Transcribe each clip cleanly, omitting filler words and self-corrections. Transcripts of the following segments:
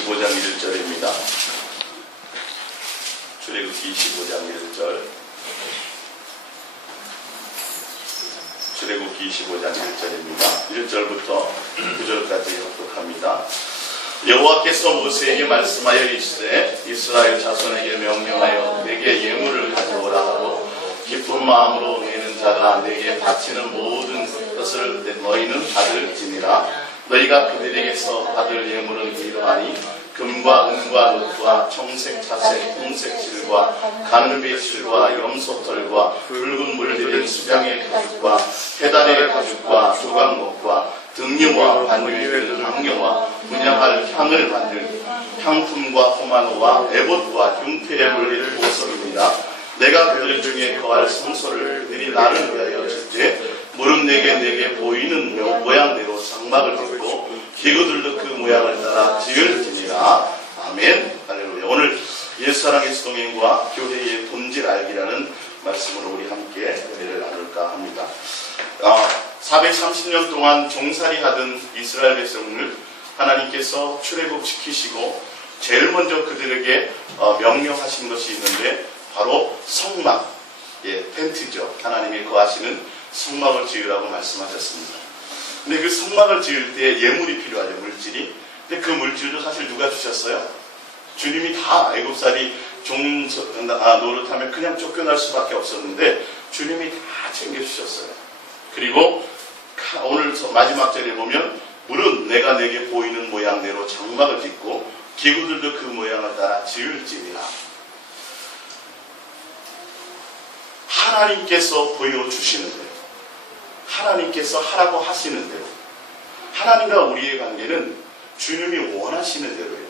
25장 1절입니다. 출애굽기 25장 1절. 출애굽기 25장 1절입니다. 1절부터 9절까지 합독합니다. 여호와께서 모세에게 말씀하여 이르시되 이스라엘 자손에게 명령하여 내게 예물을 가져오라 하고 기쁜 마음으로 내는 자가 내게 바치는 모든 것을 너희는 받을지니라. 너희가 그들에게서 받을 예물은 이러하니 금과 은과 놋과 청색 자색 홍색 실과 가느베 실과 염소털과 붉은 물들인 수장의 가죽과 해달의 가죽과 조각목과 등유와 반유에 들은 안경과 분향할 향을 만든 향품과 포마노와 에봇과 흉패의 물리를 보sob니다. 내가 그들 중에 거할 성소를 그들이 나를 위하여 짓되 무릇 내게 보이는 모양대로 장막을 짓고 기구들도 그 모양을 따라 지을지니라. 아멘. 할렐루야. 오늘 예수사랑의 수동행과 교회의 본질 알기라는 말씀으로 우리 함께 은혜를 나눌까 합니다. 430년 동안 종살이하던 이스라엘 백성을 하나님께서 출애굽시키시고 제일 먼저 그들에게 명령하신 것이 있는데 바로 성막, 텐트죠. 하나님이 거하시는 성막을 지으라고 말씀하셨습니다. 근데 그 성막을 지을 때 예물이 필요하죠, 물질이. 근데 그 물질도 사실 누가 주셨어요? 주님이 다 애굽살이 노릇하면 그냥 쫓겨날 수밖에 없었는데 주님이 다 챙겨주셨어요. 그리고 오늘 마지막 절에 보면 무릇 내가 내게 보이는 모양대로 장막을 짓고 기구들도 그 모양을 따라 지을지니라. 하나님께서 보여주시는 대로, 하나님께서 하라고 하시는 대로, 하나님과 우리의 관계는 주님이 원하시는 대로예요.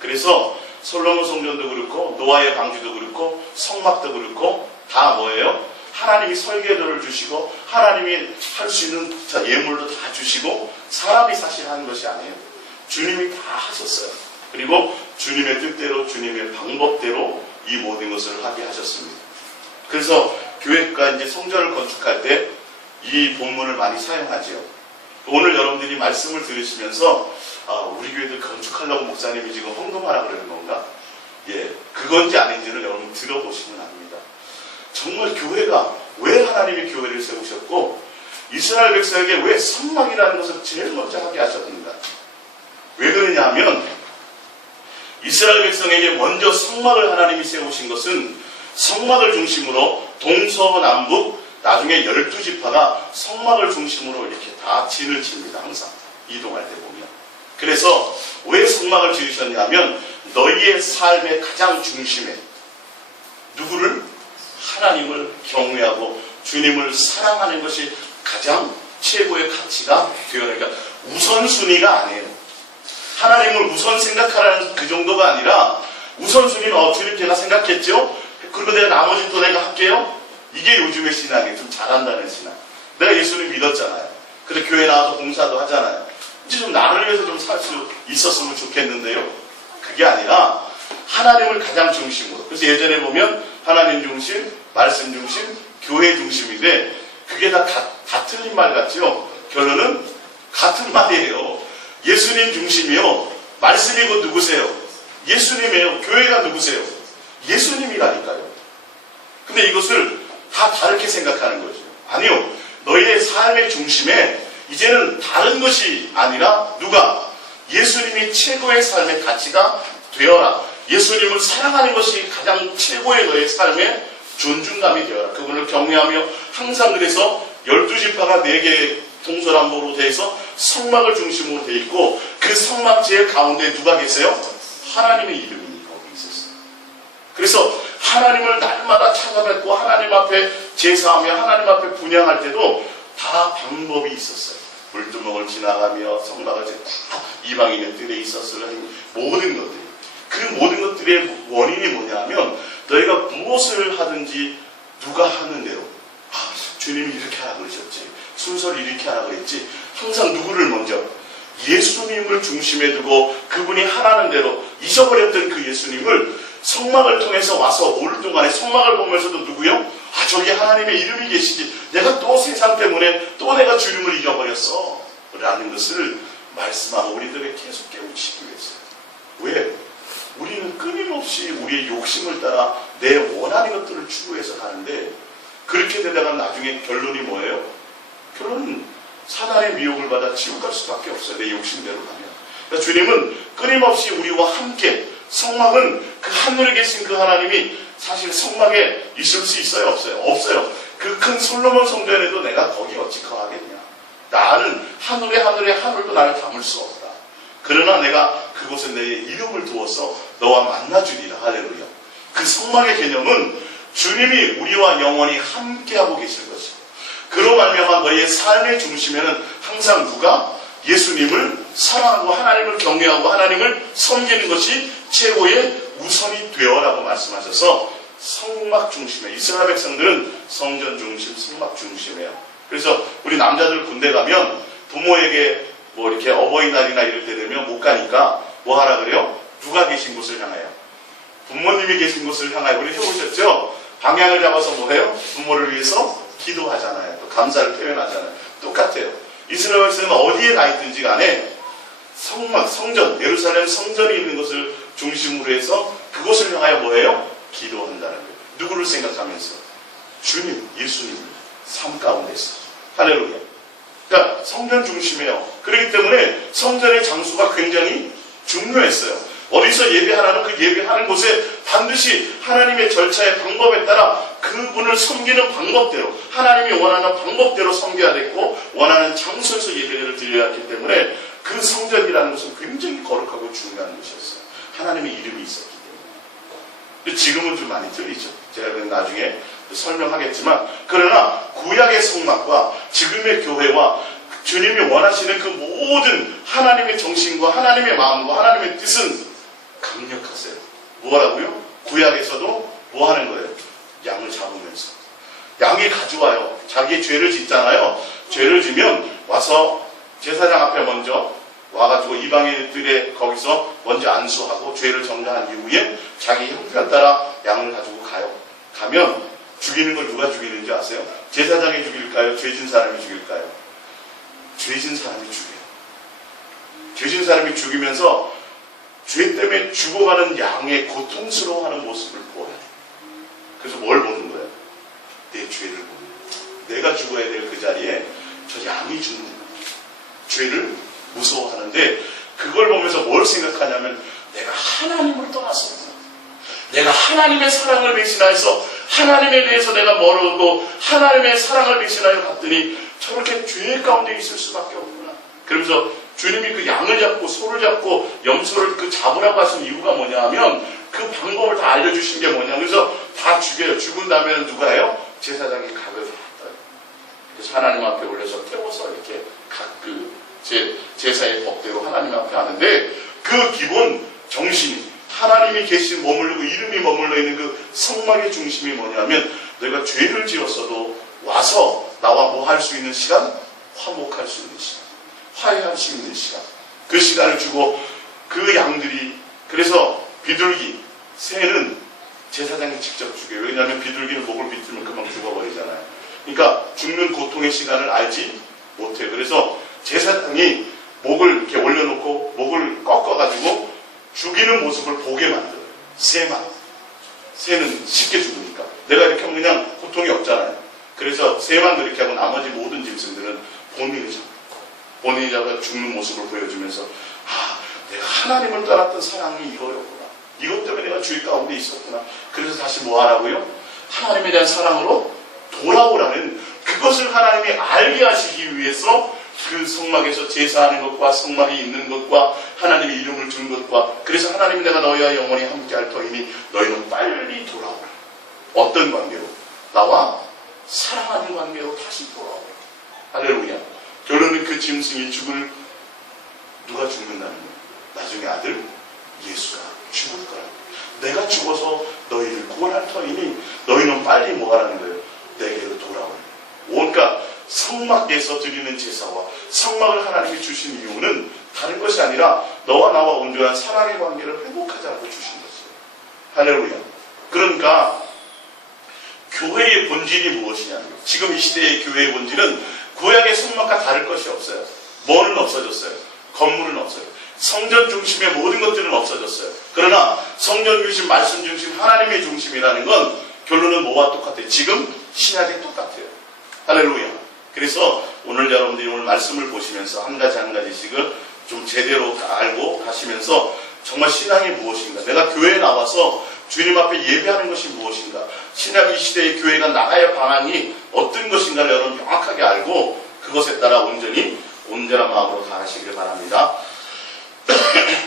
그래서 솔로몬 성전도 그렇고 노아의 방주도 그렇고 성막도 그렇고 다 뭐예요? 하나님이 설계도를 주시고 하나님이 할 수 있는 예물도 다 주시고 사람이 사실 하는 것이 아니에요. 주님이 다 하셨어요. 그리고 주님의 뜻대로 주님의 방법대로 이 모든 것을 하게 하셨습니다. 그래서 교회가 이제 성전을 건축할 때 이 본문을 많이 사용하죠. 오늘 여러분들이 말씀을 들으시면서 우리 교회도 건축하려고 목사님이 지금 헌금하라 그러는 건가? 그건지 아닌지는 여러분 들어보시면 압니다. 정말 교회가 왜 하나님이 교회를 세우셨고 이스라엘 백성에게 왜 성막이라는 것을 제일 먼저 하게 하셨는가? 왜 그러냐 하면 이스라엘 백성에게 먼저 성막을 하나님이 세우신 것은 성막을 중심으로 동서남북 나중에 12지파가 성막을 중심으로 이렇게 다 진을 칩니다. 항상 이동할 때 보면. 그래서 왜 성막을 지으셨냐면 너희의 삶의 가장 중심에 누구를? 하나님을 경외하고 주님을 사랑하는 것이 가장 최고의 가치가 되어야 하니까 우선순위가 아니에요. 하나님을 우선 생각하라는 그 정도가 아니라 우선순위는 주님 제가 생각했죠? 그리고 내가 나머지는 또 내가 할게요? 이게 요즘의 신앙이 좀 잘한다는 신앙. 내가 예수님 믿었잖아요. 그래서 교회 나와서 봉사도 하잖아요. 이제 좀 나를 위해서 좀 살 수 있었으면 좋겠는데요. 그게 아니라 하나님을 가장 중심으로. 그래서 예전에 보면 하나님 중심, 말씀 중심, 교회 중심인데 그게 다 틀린 말 같죠? 결론은 같은 말이에요. 예수님 중심이요. 말씀이 곧 누구세요? 예수님이에요. 교회가 누구세요? 예수님이라니까요. 근데 이것을 다 다르게 생각하는 거죠. 아니요. 너희의 삶의 중심에 이제는 다른 것이 아니라 누가? 예수님이 최고의 삶의 가치가 되어라. 예수님을 사랑하는 것이 가장 최고의 너의 삶의 존중감이 되어라. 그분을 경외하며 항상 그래서 12지파가 4개의 동서남북으로 되어 있어 성막을 중심으로 되어 있고 그 성막 제일 가운데 누가 계세요? 하나님의 이름이 거기 있었어요. 그래서 하나님을 날마다 찾아뵙고 하나님 앞에 제사하며 하나님 앞에 분향할 때도 다 방법이 있었어요. 물두멍을 지나가며 성막을 다 이방인의 뜰에 있었을 모든 것들. 그 모든 것들의 원인이 뭐냐 하면 너희가 무엇을 하든지 누가 하는 대로 주님이 이렇게 하라고 그러셨지. 순서를 이렇게 하라고 그랬지. 항상 누구를 먼저? 예수님을 중심에 두고 그분이 하라는 대로 잊어버렸던 그 예수님을 성막을 통해서 와서 올 동안에 성막을 보면서도 누구요? 저기 하나님의 이름이 계시지. 내가 또 세상 때문에 또 내가 주님을 잊어버렸어. 라는 것을 말씀하고 우리들에게 계속 깨우치기 위해서. 왜? 우리는 끊임없이 우리의 욕심을 따라 내 원하는 것들을 추구해서 가는데, 그렇게 되다가 나중에 결론이 뭐예요? 결론은 사단의 미혹을 받아 지옥 갈 수밖에 없어요. 내 욕심대로 가면. 그러니까 주님은 끊임없이 우리와 함께, 성막은 그 하늘에 계신 그 하나님이 사실 성막에 있을 수 있어요? 없어요? 없어요. 그 큰 솔로몬 성전에도 내가 거기 어찌 거하겠냐. 나는 하늘에 하늘도 나를 담을 수 없다. 그러나 내가 그곳에 내 이름을 두어서 너와 만나주리라. 할렐루야. 그 성막의 개념은 주님이 우리와 영원히 함께하고 계실 것이고, 그로 말미암아 너희의 삶의 중심에는 항상 누가? 예수님을 사랑하고 하나님을 경외하고 하나님을 섬기는 것이 최고의 우선이 되어라고 말씀하셔서 성막 중심에, 이스라엘 백성들은 성전 중심, 성막 중심이에요. 그래서 우리 남자들 군대 가면 부모에게 뭐 이렇게 어버이날이나 이럴 때 되면 못 가니까 뭐 하라 그래요? 누가 계신 곳을 향하여? 부모님이 계신 곳을 향하여. 우리 해보셨죠? 방향을 잡아서 뭐 해요? 부모를 위해서 기도하잖아요. 또 감사를 표현하잖아요. 똑같아요. 이스라엘 백성은 어디에 가 있든지 간에 성막, 성전, 예루살렘 성전이 있는 것을 중심으로 해서 그곳을 향하여 뭐예요? 기도한다는 거예요. 누구를 생각하면서? 주님, 예수님을 삶 가운데서. 할렐루야. 그러니까 성전 중심이에요. 그렇기 때문에 성전의 장소가 굉장히 중요했어요. 어디서 예배하라는 그 예배하는 곳에 반드시 하나님의 절차의 방법에 따라 그분을 섬기는 방법대로, 하나님이 원하는 방법대로 섬겨야 됐고, 원하는 장소에서 예배를 드려야 했기 때문에 그 성전이라는 것은 굉장히 거룩하고 중요한 것이었어요. 하나님의 이름이 있었기 때문에. 근데 지금은 좀 많이 틀리죠. 제가 나중에 설명하겠지만, 그러나 구약의 성막과 지금의 교회와 주님이 원하시는 그 모든 하나님의 정신과 하나님의 마음과 하나님의 뜻은 강력하세요. 뭐라고요? 구약에서도 뭐 하는 거예요? 양을 잡으면서. 양이 가져와요. 자기 죄를 짓잖아요. 죄를 지면 와서 제사장 앞에 먼저 와가지고 이방인들의 거기서 먼저 안수하고 죄를 정리한 이후에 자기 형편 따라 양을 가지고 가요. 가면 죽이는 걸 누가 죽이는지 아세요? 제사장이 죽일까요? 죄진 사람이 죽일까요? 죄진 사람이 죽여요. 죄진 사람이 죽이면서 죄 때문에 죽어가는 양의 고통스러워하는 모습을 보여요. 그래서 뭘 보는 거예요? 내 죄를 보는 거예요. 내가 죽어야 될 그 자리에 저 양이 죽는 거예요. 죄를 무서워하는데, 그걸 보면서 뭘 생각하냐면, 내가 하나님을 떠났습니다. 내가 하나님의 사랑을 배신하여서 하나님에 대해서 내가 멀어오고 하나님의 사랑을 배신하여 갔더니 저렇게 죄 가운데 있을 수밖에 없구나. 그러면서 주님이 그 양을 잡고 소를 잡고 염소를 그 잡으라고 하신 이유가 뭐냐 하면, 그 방법을 다 알려주신 게 뭐냐. 그래서 다 죽여요. 죽은 다음에는 누가 해요? 제사장이 각을 받아요. 그래서 하나님 앞에 올려서 태워서 이렇게 각 제사의 법대로 하나님 앞에 하는데, 그 기본 정신이, 하나님이 계신 머물르고 이름이 머물러 있는 그 성막의 중심이 뭐냐면, 내가 죄를 지었어도 와서 나와 뭐 할 수 있는 시간? 화목할 수 있는 시간, 화해할 수 있는 시간, 그 시간을 주고, 그 양들이, 그래서 비둘기, 새는 제사장이 직접 죽여요. 왜냐하면 비둘기는 목을 비틀면 금방 죽어버리잖아요. 그러니까 죽는 고통의 시간을 알지 못해요. 그래서 제사장이 목을 이렇게 올려놓고 목을 꺾어가지고 죽이는 모습을 보게 만들어요. 새만. 새는 쉽게 죽으니까. 내가 이렇게 하면 그냥 고통이 없잖아요. 그래서 새만 그렇게 하고 나머지 모든 짐승들은 본인이 잡아 죽는 모습을 보여주면서, 내가 하나님을 떠났던 사랑이 이거였구나. 이것 때문에 내가 죄 가운데 있었구나. 그래서 다시 뭐 하라고요? 하나님에 대한 사랑으로 돌아오라는, 그것을 하나님이 알게 하시기 위해서 그 성막에서 제사하는 것과 성막이 있는 것과 하나님의 이름을 준 것과, 그래서 하나님이 내가 너희와 영원히 함께할 터이니 너희는 빨리 돌아오라. 어떤 관계로? 나와 사랑하는 관계로 다시 돌아오라. 할렐루야. 결론은 그 짐승이 누가 죽는다는 거예요? 나중에 아들 예수가 죽을 거라. 내가 죽어서 너희를 구원할 터이니 너희는 빨리 뭐 하라는 거예요? 내게로 돌아오라. 그러니까 성막에서 드리는 제사와 성막을 하나님이 주신 이유는 다른 것이 아니라 너와 나와 온전한 사랑의 관계를 회복하자고 주신 것이에요. 할렐루야. 그러니까 교회의 본질이 무엇이냐면, 지금 이 시대의 교회의 본질은 구약의 성막과 다를 것이 없어요. 뭐는 없어졌어요? 건물은 없어요. 성전 중심의 모든 것들은 없어졌어요. 그러나 성전 중심, 말씀 중심, 하나님의 중심이라는 건 결론은 뭐와 똑같아요? 지금 신약이 똑같아요. 할렐루야. 그래서 오늘 여러분들이 오늘 말씀을 보시면서 한 가지씩을 좀 제대로 알고 가시면서 정말 신앙이 무엇인가, 내가 교회에 나와서 주님 앞에 예배하는 것이 무엇인가, 신약 이 시대의 교회가 나가야 방향이 어떤 것인가를 여러분 명확하게 알고 그것에 따라 온전한 마음으로 다하시길 바랍니다.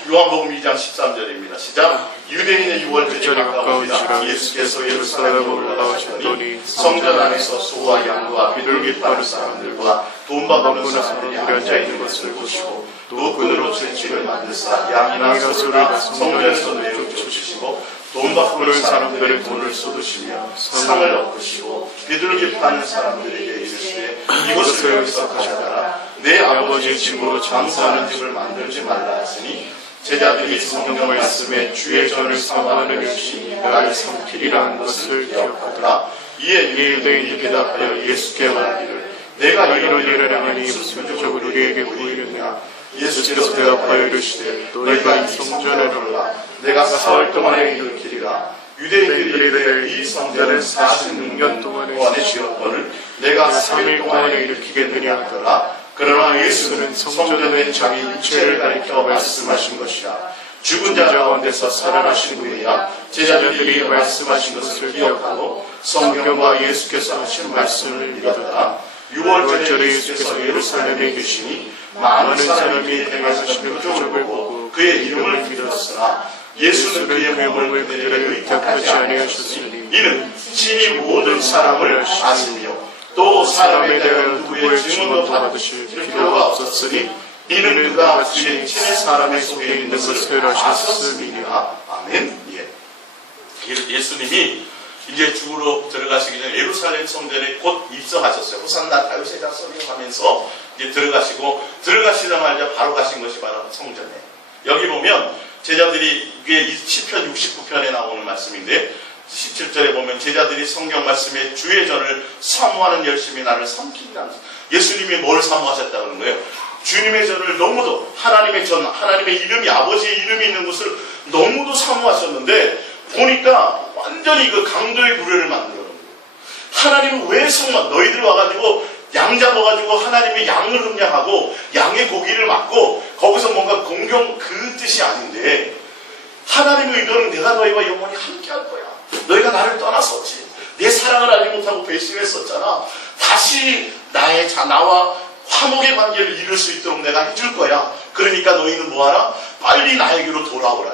요한복음 2장 13절입니다. 시작. 유대인의 유월절이 가까우니라 예수께서 예루살렘으로 올라가셨더니 성전 안에서 소와 양과 비둘기 파는 사람들과 돈 바꾸는 사람들이 앉아있는 것을 보시고 또 끈으로 채찍을 만드사 양이나 소를 성전에서 내쫓으시고 돈 바꾸는 사람들의 돈을 쏟으시며 상을 엎으시고 비둘기 파는 사람들에게 이르시되 이것을 여기서 가져가라. 내 아버지의 집으로 장사하는 집을 만들지 말라 하시니 제자들이 성경 말씀에 주의 전을 사모하는 열심히 나를 섬기리라 한 것을 기억하더라. 이에 유대인이 대답하여 예수께 말하기를 내가 이런 일을 하니 무슨 표적으로 우리에게 보이느냐. 예수께서 대답하여 이르시되 너희가 이 성전을 올라 내가 4월 동안에 일으키리라. 유대인들이 이 성전을 46년 동안에 지었거늘 내가 3일 동안에 일으키겠느냐 하더라. 그러나 예수는 성전의 자기 육체를 가리켜 말씀하신 것이라. 죽은 자 가운데서 살아나신 후에야 제자들이 말씀하신 것을 기억하고 성경과 예수께서 하신 말씀을 믿었다. 6월절에 예수께서 예루살렘에 계시니 많은 사람이 행하시는 표적을 보고 그의 이름을 믿었으나 예수는 그의 몸을 그들에게 의탁하지 아니하셨으니 이는 친히 모든 사람을 아시며 또 사람에 대한 누구의 증언도 받으실 필요가 없었으니 이는 그가 그의 친히 사람의 속에 있는 것을 아셨음이니라. 아멘. 예수님이 이제 죽으러 들어가시기 전에 예루살렘 성전에 곧 입성하셨어요. 호산나 다윗의 자손이 하면서 이제 들어가시자마자 바로 가신 것이 바로 성전에. 여기 보면 제자들이 이게 시편 69편에 나오는 말씀인데 17절에 보면 제자들이 성경 말씀에 주의 전을 사모하는 열심히 나를 섬기리라. 예수님이 뭘 사모하셨다는 거예요? 주님의 전을 너무도 하나님의 전, 하나님의 이름이 아버지의 이름이 있는 것을 너무도 사모하셨는데 보니까 완전히 그 강도의 구례를 만들어 놓은 거예요. 하나님은 왜 너희들 와가지고 양 잡아가지고 하나님의 양을 흠량하고 양의 고기를 맞고 거기서 뭔가 공경 그 뜻이 아닌데 하나님의 의도는 내가 너희와 영원히 함께 할 거야. 너희가 나를 떠났었지. 내 사랑을 알지 못하고 배신했었잖아. 다시 나와 화목의 관계를 이룰 수 있도록 내가 해줄 거야. 그러니까 너희는 뭐하라? 빨리 나에게로 돌아오라.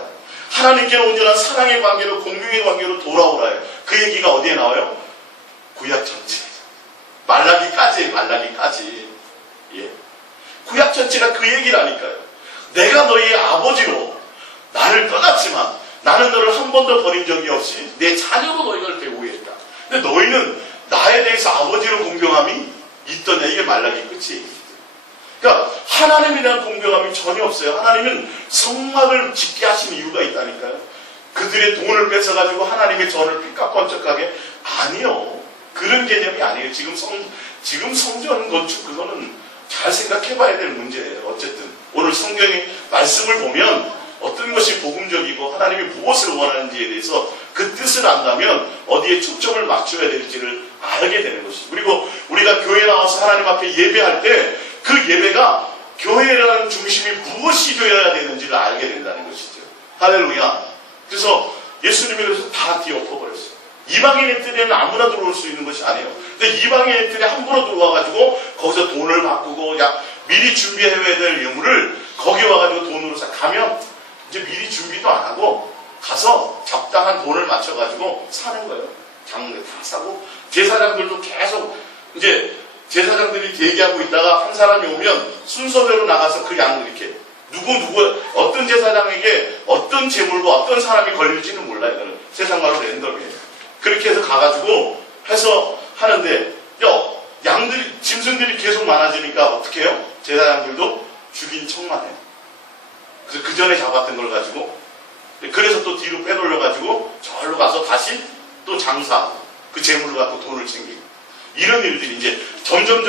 하나님께 온전한 사랑의 관계로 공경의 관계로 돌아오라. 그 얘기가 어디에 나와요? 구약 전체. 말라기까지. 예. 구약 전체가 그 얘기라니까요. 내가 너희의 아버지로 나를 떠났지만 나는 너를 한 번도 버린 적이 없이 내 자녀로 너희를 대우했다. 근데 너희는 나에 대해서 아버지로 공경함이 있더냐. 이게 말라기 끝이에요. 그러니까 하나님에 대한 공경함이 전혀 없어요. 하나님은 성막을 짓게 하신 이유가 있다니까요. 그들의 돈을 뺏어가지고 하나님의 전을 삐까뻔쩍하게. 아니요. 그런 개념이 아니에요. 지금 성전 건축 그거는 잘 생각해봐야 될 문제예요. 어쨌든 오늘 성경의 말씀을 보면 어떤 것이 복음적이고 하나님이 무엇을 원하는지에 대해서 그 뜻을 안다면 어디에 초점을 맞춰야 될지를 알게 되는 것이죠. 그리고 우리가 교회에 나와서 하나님 앞에 예배할 때 그 예배가 교회라는 중심이 무엇이 되어야 되는지를 알게 된다는 것이죠. 할렐루야. 그래서 예수님이 그래서 다 뒤엎어버렸어요. 이방인의 뜰에는 아무나 들어올 수 있는 것이 아니에요. 근데 이방인의 뜰에 함부로 들어와가지고 거기서 돈을 바꾸고 미리 준비해야 될 예물을 거기 와가지고 돈으로 가면 이제 미리 준비도 안 하고 가서 적당한 돈을 맞춰가지고 사는 거예요. 장을 다 사고 제사장들도 계속 이제 제사장들이 대기하고 있다가 한 사람이 오면 순서대로 나가서 그 양을 이렇게 누구 어떤 제사장에게 어떤 재물과 어떤 사람이 걸릴지는 몰라요. 그는 세상 말로 랜덤이에요. 그렇게 해서 가가지고 해서 하는데 양들이 짐승들이 계속 많아지니까 어떻게 해요? 제사장들도 죽인 척만 해요. 그래서 그 전에 잡았던 걸 가지고 그래서 또 뒤로 빼돌려가지고 저기로 가서 다시 또 장사 그 재물을 갖고 돈을 챙기고 이런 일들이 이제 점점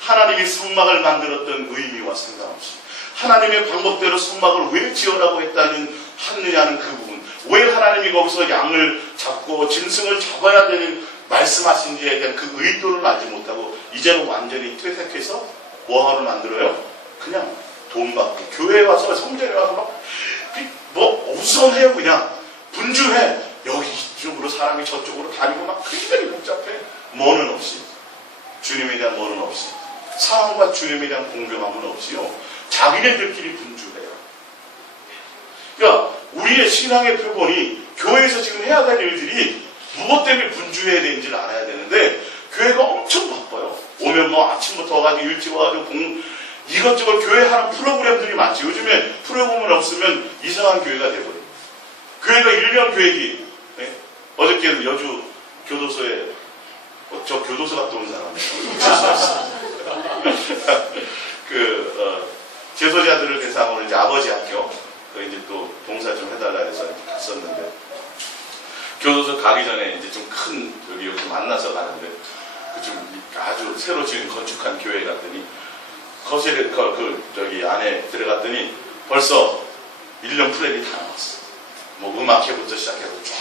하나님이 성막을 만들었던 의미와 상관없이 하나님의 방법대로 성막을 왜 지으라고 했느냐는 그 부분. 왜 하나님이 거기서 양을 잡고 짐승을 잡아야 되는 말씀하신지에 대한 그 의도를 알지 못하고 이제는 완전히 퇴색해서 뭐하러 만들어요? 그냥 돈 받고 교회에 와서 성전에 와서 뭐 우선해요. 그냥 분주해. 여기 이쪽으로 사람이 저쪽으로 다니고 막 굉장히 복잡해. 뭐는 없이, 주님에 대한 뭐는 없이, 사랑과 주님에 대한 공경함은 없이요, 자기네들끼리 분주해요. 그러니까 우리의 신앙의 표본이 교회에서 지금 해야 될 일들이 무엇 때문에 분주해야 되는지를 알아야 되는데, 교회가 엄청 바빠요. 오면 뭐 아침부터 와가지고 일찍 와가지고 이것저것 교회 하는 프로그램들이 많지. 요즘에 프로그램 없으면 이상한 교회가 돼버려요. 교회가 1년 계획이, 네? 어저께는 여주 교도소에, 저 교도소 갔다 온 사람이에요. 재소자들을 대상으로 이제 아버지 학교, 이제 또 동사 좀 해달라 해서 갔었는데, 교도소 가기 전에 이제 좀 큰, 여기 만나서 가는데, 좀 아주 새로 지은 건축한 교회 갔더니, 거실에, 저기 안에 들어갔더니, 벌써 1년 프레임이 다 나왔어. 뭐 음악회부터 시작해서 쫙.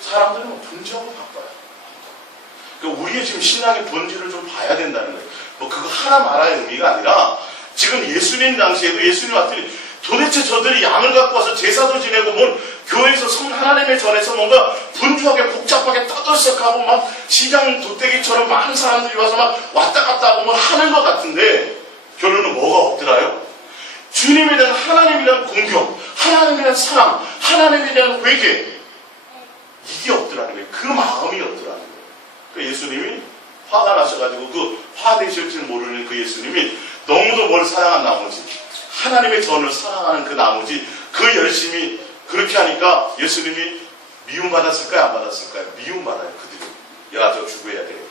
사람들은 분주하고 바빠요. 그러니까 우리의 지금 신앙의 본질을 좀 봐야 된다는 거예요. 뭐 그거 하나 말할 의미가 아니라, 지금 예수님 당시에도 예수님 왔더니 도대체 저들이 양을 갖고 와서 제사도 지내고 뭘 교회에서 하나님의 전에서 뭔가 분주하게 복잡하게 떠들썩하고 막 시장 도떼기처럼 많은 사람들이 와서 막 왔다 갔다 하고 뭘 하는 것 같은데, 결론은 뭐가 없더라요? 주님에 대한 하나님에 대한 공경, 하나님에 대한 사랑, 하나님에 대한 회개, 이게 없더라는 거예요. 그 마음이 없더라는 거예요. 그러니까 예수님이 화가 나셔가지고 그 화내실 줄 모르는 그 예수님이 너무도 뭘 사랑한 나머지, 하나님의 전을 사랑하는 그 나머지, 그 열심히 그렇게 하니까 예수님이 미움받았을까요? 안 받았을까요? 미움받아요. 그들이. 야, 저 죽어야 되겠다.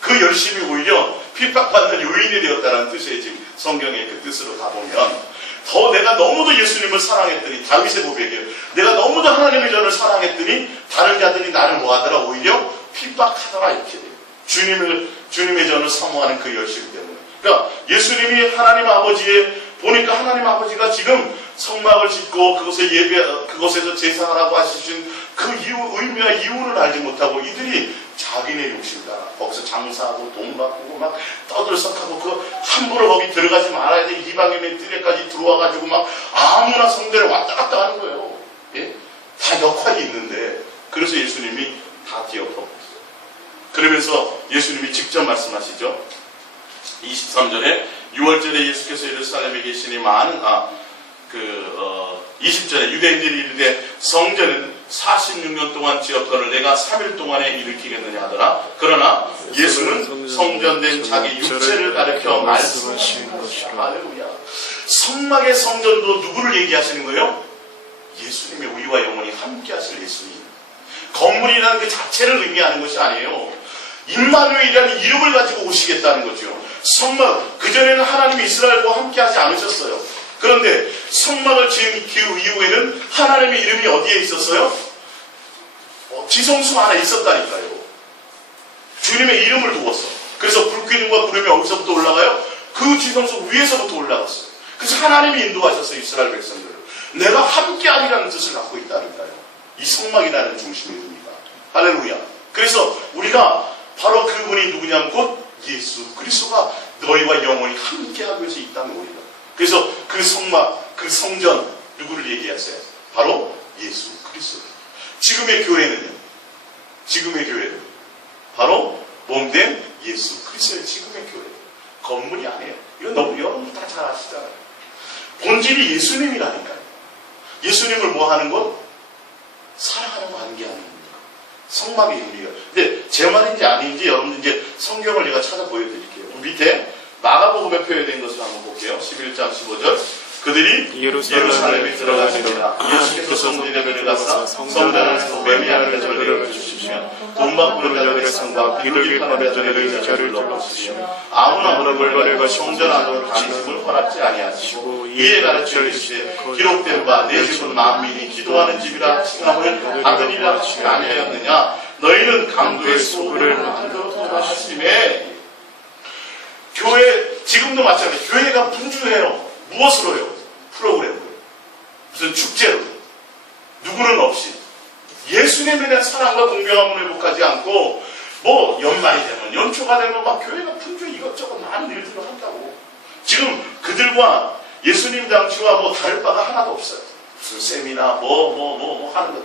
그 열심이 오히려 핍박받는 요인이 되었다는 뜻이에요. 지금 성경의 그 뜻으로 가보면, 더 내가 너무도 예수님을 사랑했더니, 다윗의 고백이에요. 내가 너무도 하나님의 전을 사랑했더니 다른 자들이 나를 뭐하더라? 오히려 핍박하더라. 이렇게 돼요. 주님의 전을 사모하는 그 열심 때문에. 그러니까 예수님이 하나님 아버지의, 보니까 하나님 아버지가 지금 성막을 짓고 그곳에서 제사를 하고 하시신 그 의미와 이유를 알지 못하고 이들이 자기네 욕심 따라 거기서 장사하고 돈 바꾸고 막 떠들썩하고, 그 함부로 거기 들어가지 말아야 돼. 이방인의 뜰에까지 들어와가지고 막 아무나 성전에 왔다 갔다 하는 거예요. 예? 다 역할이 있는데, 그래서 예수님이 다 뒤엎어. 그러면서 예수님이 직접 말씀하시죠. 23절에 6월절에 예수께서 예루살렘에 계시니 많은 20절에 유대인들이 이르되 성전은 46년 동안 지었거늘 내가 3일 동안에 일으키겠느냐 하더라. 그러나 예수는 성전된 자기 육체를 가리켜 말씀하시는 것이라. 할렐루야. 성막의 성전도 누구를 얘기하시는 거예요? 예수님의 우리와 영원히 함께 하실 예수님. 건물이라는 그 자체를 의미하는 것이 아니에요. 임마누엘이라는 이름을 가지고 오시겠다는 거죠. 성막, 그전에는 하나님이 이스라엘과 함께 하지 않으셨어요. 그런데 성막을 지은 그 이후에는 하나님의 이름이 어디에 있었어요? 지성소 안에 있었다니까요. 주님의 이름을 두었어. 그래서 불기둥과 구름이 어디서부터 올라가요? 그 지성소 위에서부터 올라갔어요. 그래서 하나님이 인도하셨어요. 이스라엘 백성들을. 내가 함께하리라는 뜻을 갖고 있다니까요. 이 성막이라는 중심의 의미가. 할렐루야. 그래서 우리가 바로 그분이 누구냐면 곧 예수 그리스도가 너희와 영원히 함께하기 위해서 이 땅에 오리라. 그래서 그 성막, 그 성전, 누구를 얘기하세요? 바로 예수 그리스도. 지금의 교회는요? 지금의 교회는 바로 몸된 예수 그리스도의 지금의 교회. 건물이 아니에요. 이건 너무 여러분 다 잘 아시잖아요. 본질이 예수님이라니까요. 예수님을 뭐 하는 것? 사랑하는 관계하는 겁니다. 성막의 의미가. 근데 제 말인지 아닌지 여러분 이제 성경을 제가 찾아 보여드릴게요. 밑에 마가복음에 표현된 것을 한번 볼게요. 11장 15절. 그들이 예루살렘에 들어가시니라. 예수께서 성전에 들어가사 성전 안에서 매매하는 자들을 주시며 돈 바꾸는 자들의 상과 비둘기 파는 자들의 의자를 둘러주시며 아무나 물건을 가지고 성전 안으로 가심을 허락지 아니하시고 이에 가르쳐 이르시되 기록된 바 내 집은 만민이 기도하는 집이라 칭함을 받으리라 하시지 아니하였느냐. 너희는 강도의 소굴을 만들어 하시매. 교회 지금도 마찬가지예요. 교회가 분주해요. 무엇으로요? 프로그램으로. 무슨 축제로. 누구는 없이. 예수님에 대한 사랑과 공경함을 회복하지 않고 뭐 연말이 되면 연초가 되면 막 교회가 분주해 이것저것 많은 일들을 한다고. 지금 그들과 예수님 당시와 뭐 다를 바가 하나도 없어요. 무슨 세미나 뭐 하는 것.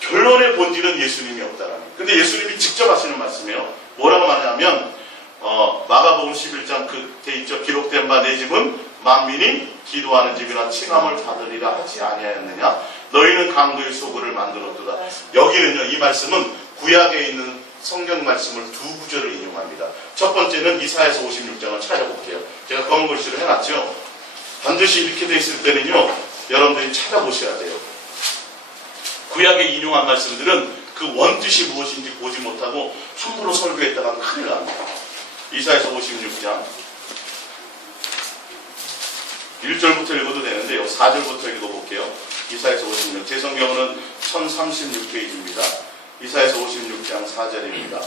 결론의 본질은 예수님이 없다라는. 근데 예수님이 직접 하시는 말씀이에요. 뭐라고 말하냐면 마가복음 11장 돼 있죠. 기록된 바 내 집은 만민이 기도하는 집이라 칭함을 받으리라 하지 아니하였느냐. 너희는 강도의 소굴을 만들었도다. 여기는요, 이 말씀은 구약에 있는 성경 말씀을 두 구절을 인용합니다. 첫 번째는 이사야서 56장을 찾아볼게요. 제가 검은 글씨로 해놨죠. 반드시 이렇게 돼 있을 때는요, 여러분들이 찾아보셔야 돼요. 구약에 인용한 말씀들은 그 원뜻이 무엇인지 보지 못하고 함부로 설교했다가 큰일 납니다. 이사야서 56장 1절부터 읽어도 되는데요. 4절부터 읽어볼게요. 이사야서 56장. 제 성경은 1036페이지입니다. 이사야서 56장 4절입니다.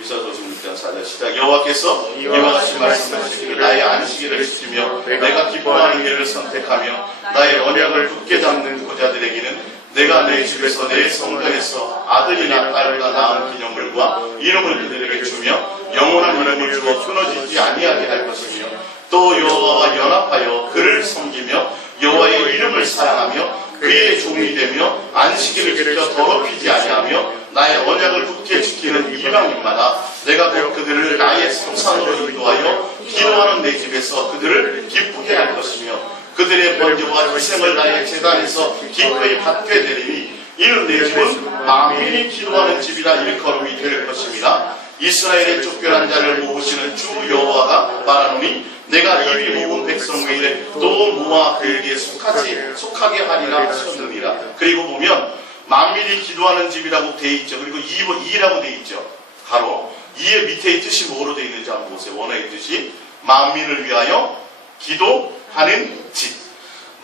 이사야서 56장 4절 시작. 여호와께서 이와 같이 말씀하시기를 나의 안식일을 지키며 내가 기뻐하는 일을 선택하며 나의 언약을 굳게 잡는 고자들에게는 내가 내 집에서 내 성전에서 아들이나 딸이나 낳은 기념물과 이름을 그들에게 주며 영원한 이름을 주어 끊어지지 아니하게 할 것이며 또 여호와와 연합하여 그를 섬기며 여호와의 이름을 사랑하며 그의 종이 되며 안식일을 지켜 더럽히지 아니하며 나의 언약을 굳게 지키는 이방인마다 내가 곧 그들을 나의 성산으로 인도하여 기도하는 내 집에서 그들을 기쁘게 할 것이며 그들의 번제와 희생을 나의 제단에서 기꺼이 받게 되리니 이는 내 집은 만민이 기도하는 집이라 일컬음이 될 것입니다. 이스라엘의 쫓겨난 자를 모으시는 주 여호와가 말하노니 내가 이미 모은 백성 외에 또 모아 그에게 속하게 하리라 하셨느니라. 그리고 보면 만민이 기도하는 집이라고 돼 있죠. 그리고 2라고 돼 있죠. 가로 2의 밑에 뜻이 뭐로 돼 있는지 한번 보세요. 원어의 뜻이 만민을 위하여 기도하는 집.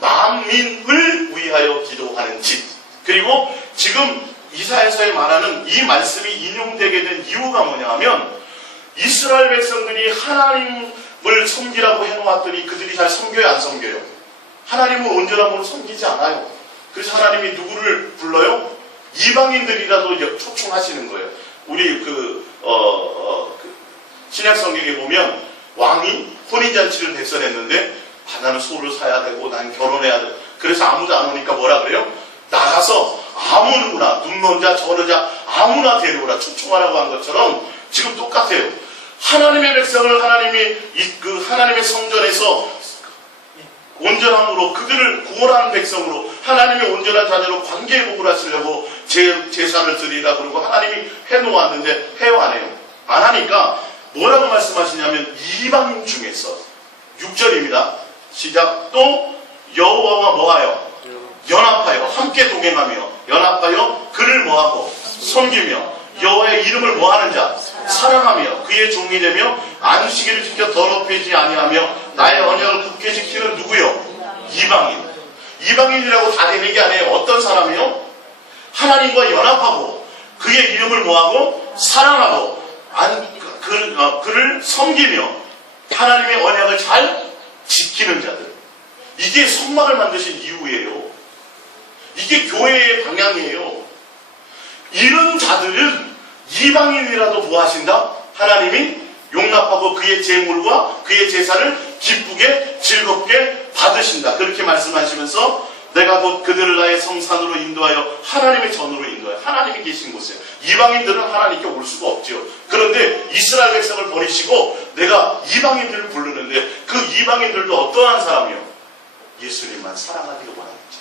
만민을 위하여 기도하는 집. 그리고 지금 이사야서에 말하는 이 말씀이 인용되게 된 이유가 뭐냐 하면 이스라엘 백성들이 하나님을 섬기라고 해놓았더니 그들이 잘 섬겨요, 안 섬겨요? 하나님을 온전한 몸으로 섬기지 않아요. 그래서 하나님이 누구를 불러요? 이방인들이라도 초청하시는 거예요. 우리 신약 성경에 보면 왕이 혼인잔치를 백선했는데 나는 소를 사야 되고 난 결혼해야 돼. 그래서 아무도 안 오니까 뭐라 그래요? 나가서 아무나 눈먼 자 저런 자 아무나 데려오라 초청하라고 한 것처럼 지금 똑같아요. 하나님의 백성을 하나님의 성전에서 온전함으로 그들을 구원하는 백성으로 하나님의 온전한 자녀로 관계회복을 하시려고 제사를 드리라 그러고 하나님이 해놓았는데 해요 안 해요? 안 하니까 뭐라고 말씀하시냐면 이방인 중에서 6절입니다. 시작. 또 여호와와 뭐하여? 연합하여 함께 동행하며 연합하여 그를 뭐하고? 섬기며 여호와의 이름을 뭐하는 자? 사랑하며 그의 종이 되며 안식일을 지켜 더럽히지 아니하며 나의 언약을 굳게 지키는 누구요? 이방인. 이방인이라고 다 되는 게 아니에요. 어떤 사람이요? 하나님과 연합하고 그의 이름을 뭐하고? 사랑하고 그를 섬기며 하나님의 언약을 잘 지키는 자들. 이게 성막을 만드신 이유예요. 이게 교회의 방향이에요. 이런 자들은 이방인이라도 뭐하신다? 하나님이 용납하고 그의 제물과 그의 제사를 기쁘게 즐겁게 받으신다. 그렇게 말씀하시면서 내가 곧 그들을 나의 성산으로 인도하여 하나님의 전으로 인도하여 하나님이 계신 곳에 이방인들은 하나님께 올 수가 없죠. 그런데 이스라엘 백성을 버리시고 내가 이방인들을 부르는데 그 이방인들도 어떠한 사람이요? 예수님만 사랑하기를 원하겠죠.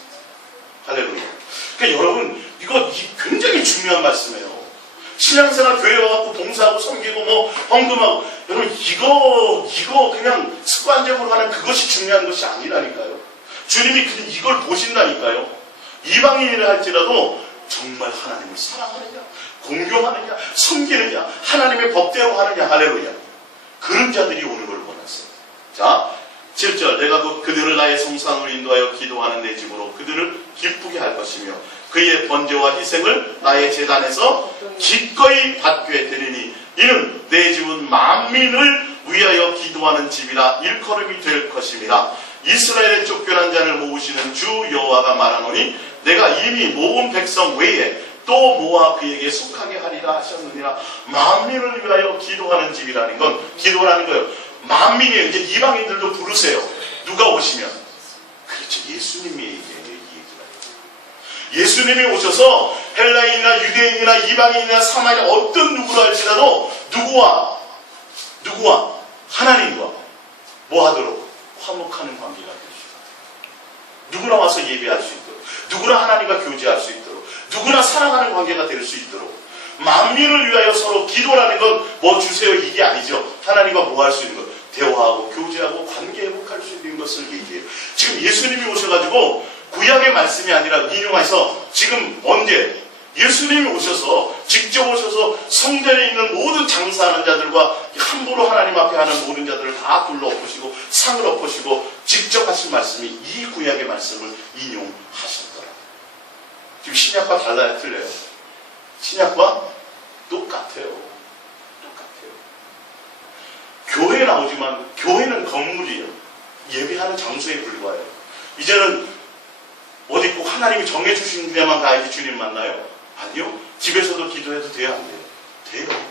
할렐루야. 그러니까 여러분 이거 굉장히 중요한 말씀이에요. 신앙생활 교회 와갖고 봉사하고 섬기고 뭐 헌금하고 여러분 이거 그냥 습관적으로 하는 그것이 중요한 것이 아니라니까요. 주님이 이걸 보신다니까요. 이방인이라 할지라도 정말 하나님을 사랑하느냐 공경하느냐 섬기느냐 하나님의 법대로 하느냐 할렐루야. 그런 자들이 오는 걸 원하세요. 자 7절 내가 곧 그들을 나의 성산으로 인도하여 기도하는 내 집으로 그들을 기쁘게 할 것이며 그의 번제와 희생을 나의 제단에서 기꺼이 받게 되리니 이는 내 집은 만민을 위하여 기도하는 집이라 일컬음이 될 것입니다. 이스라엘의 쫓겨난 자를 모으시는 주 여호와가 말하노니 내가 이미 모은 백성 외에 또 모아 그에게 속하게 하리라 하셨느니라. 만민을 위하여 기도하는 집이라는 건, 기도라는 거예요. 만민이에요. 이제 이방인들도 부르세요. 누가 오시면. 그렇죠. 예수님이 얘기해요. 예수님이 오셔서 헬라인이나 유대인이나 이방인이나 사마리아 어떤 누구라 할지라도 누구와 하나님과 뭐 하도록 화목하는 관계가 되시다. 누구나 와서 예배할 수 있도록, 누구나 하나님과 교제할 수 있도록, 누구나 사랑하는 관계가 될 수 있도록, 만민을 위하여 서로 기도라는 건 뭐 주세요 이게 아니죠. 하나님과 뭐 할 수 있는 것, 대화하고 교제하고 관계 회복할 수 있는 것을 얘기해요. 지금 예수님이 오셔가지고 구약의 말씀이 아니라 인용해서 지금 언제 예수님이 오셔서 직접 오셔서 성전에 있는 모든 장사하는 자들과 함부로 하나님 앞에 하는 모든 자들을 다 둘러 엎으시고 상을 엎으시고 직접 하신 말씀이 이 구약의 말씀을 인용하셨더라. 지금 신약과 달라요? 틀려요? 신약과 똑같아요. 교회에 나오지만 교회는 건물이에요. 예배하는 장소에 불과해요. 이제는 어디 꼭 하나님이 정해주신 데만 가야지 주님 만나요? 아니요. 집에서도 기도해도 돼요? 안 돼요? 돼요.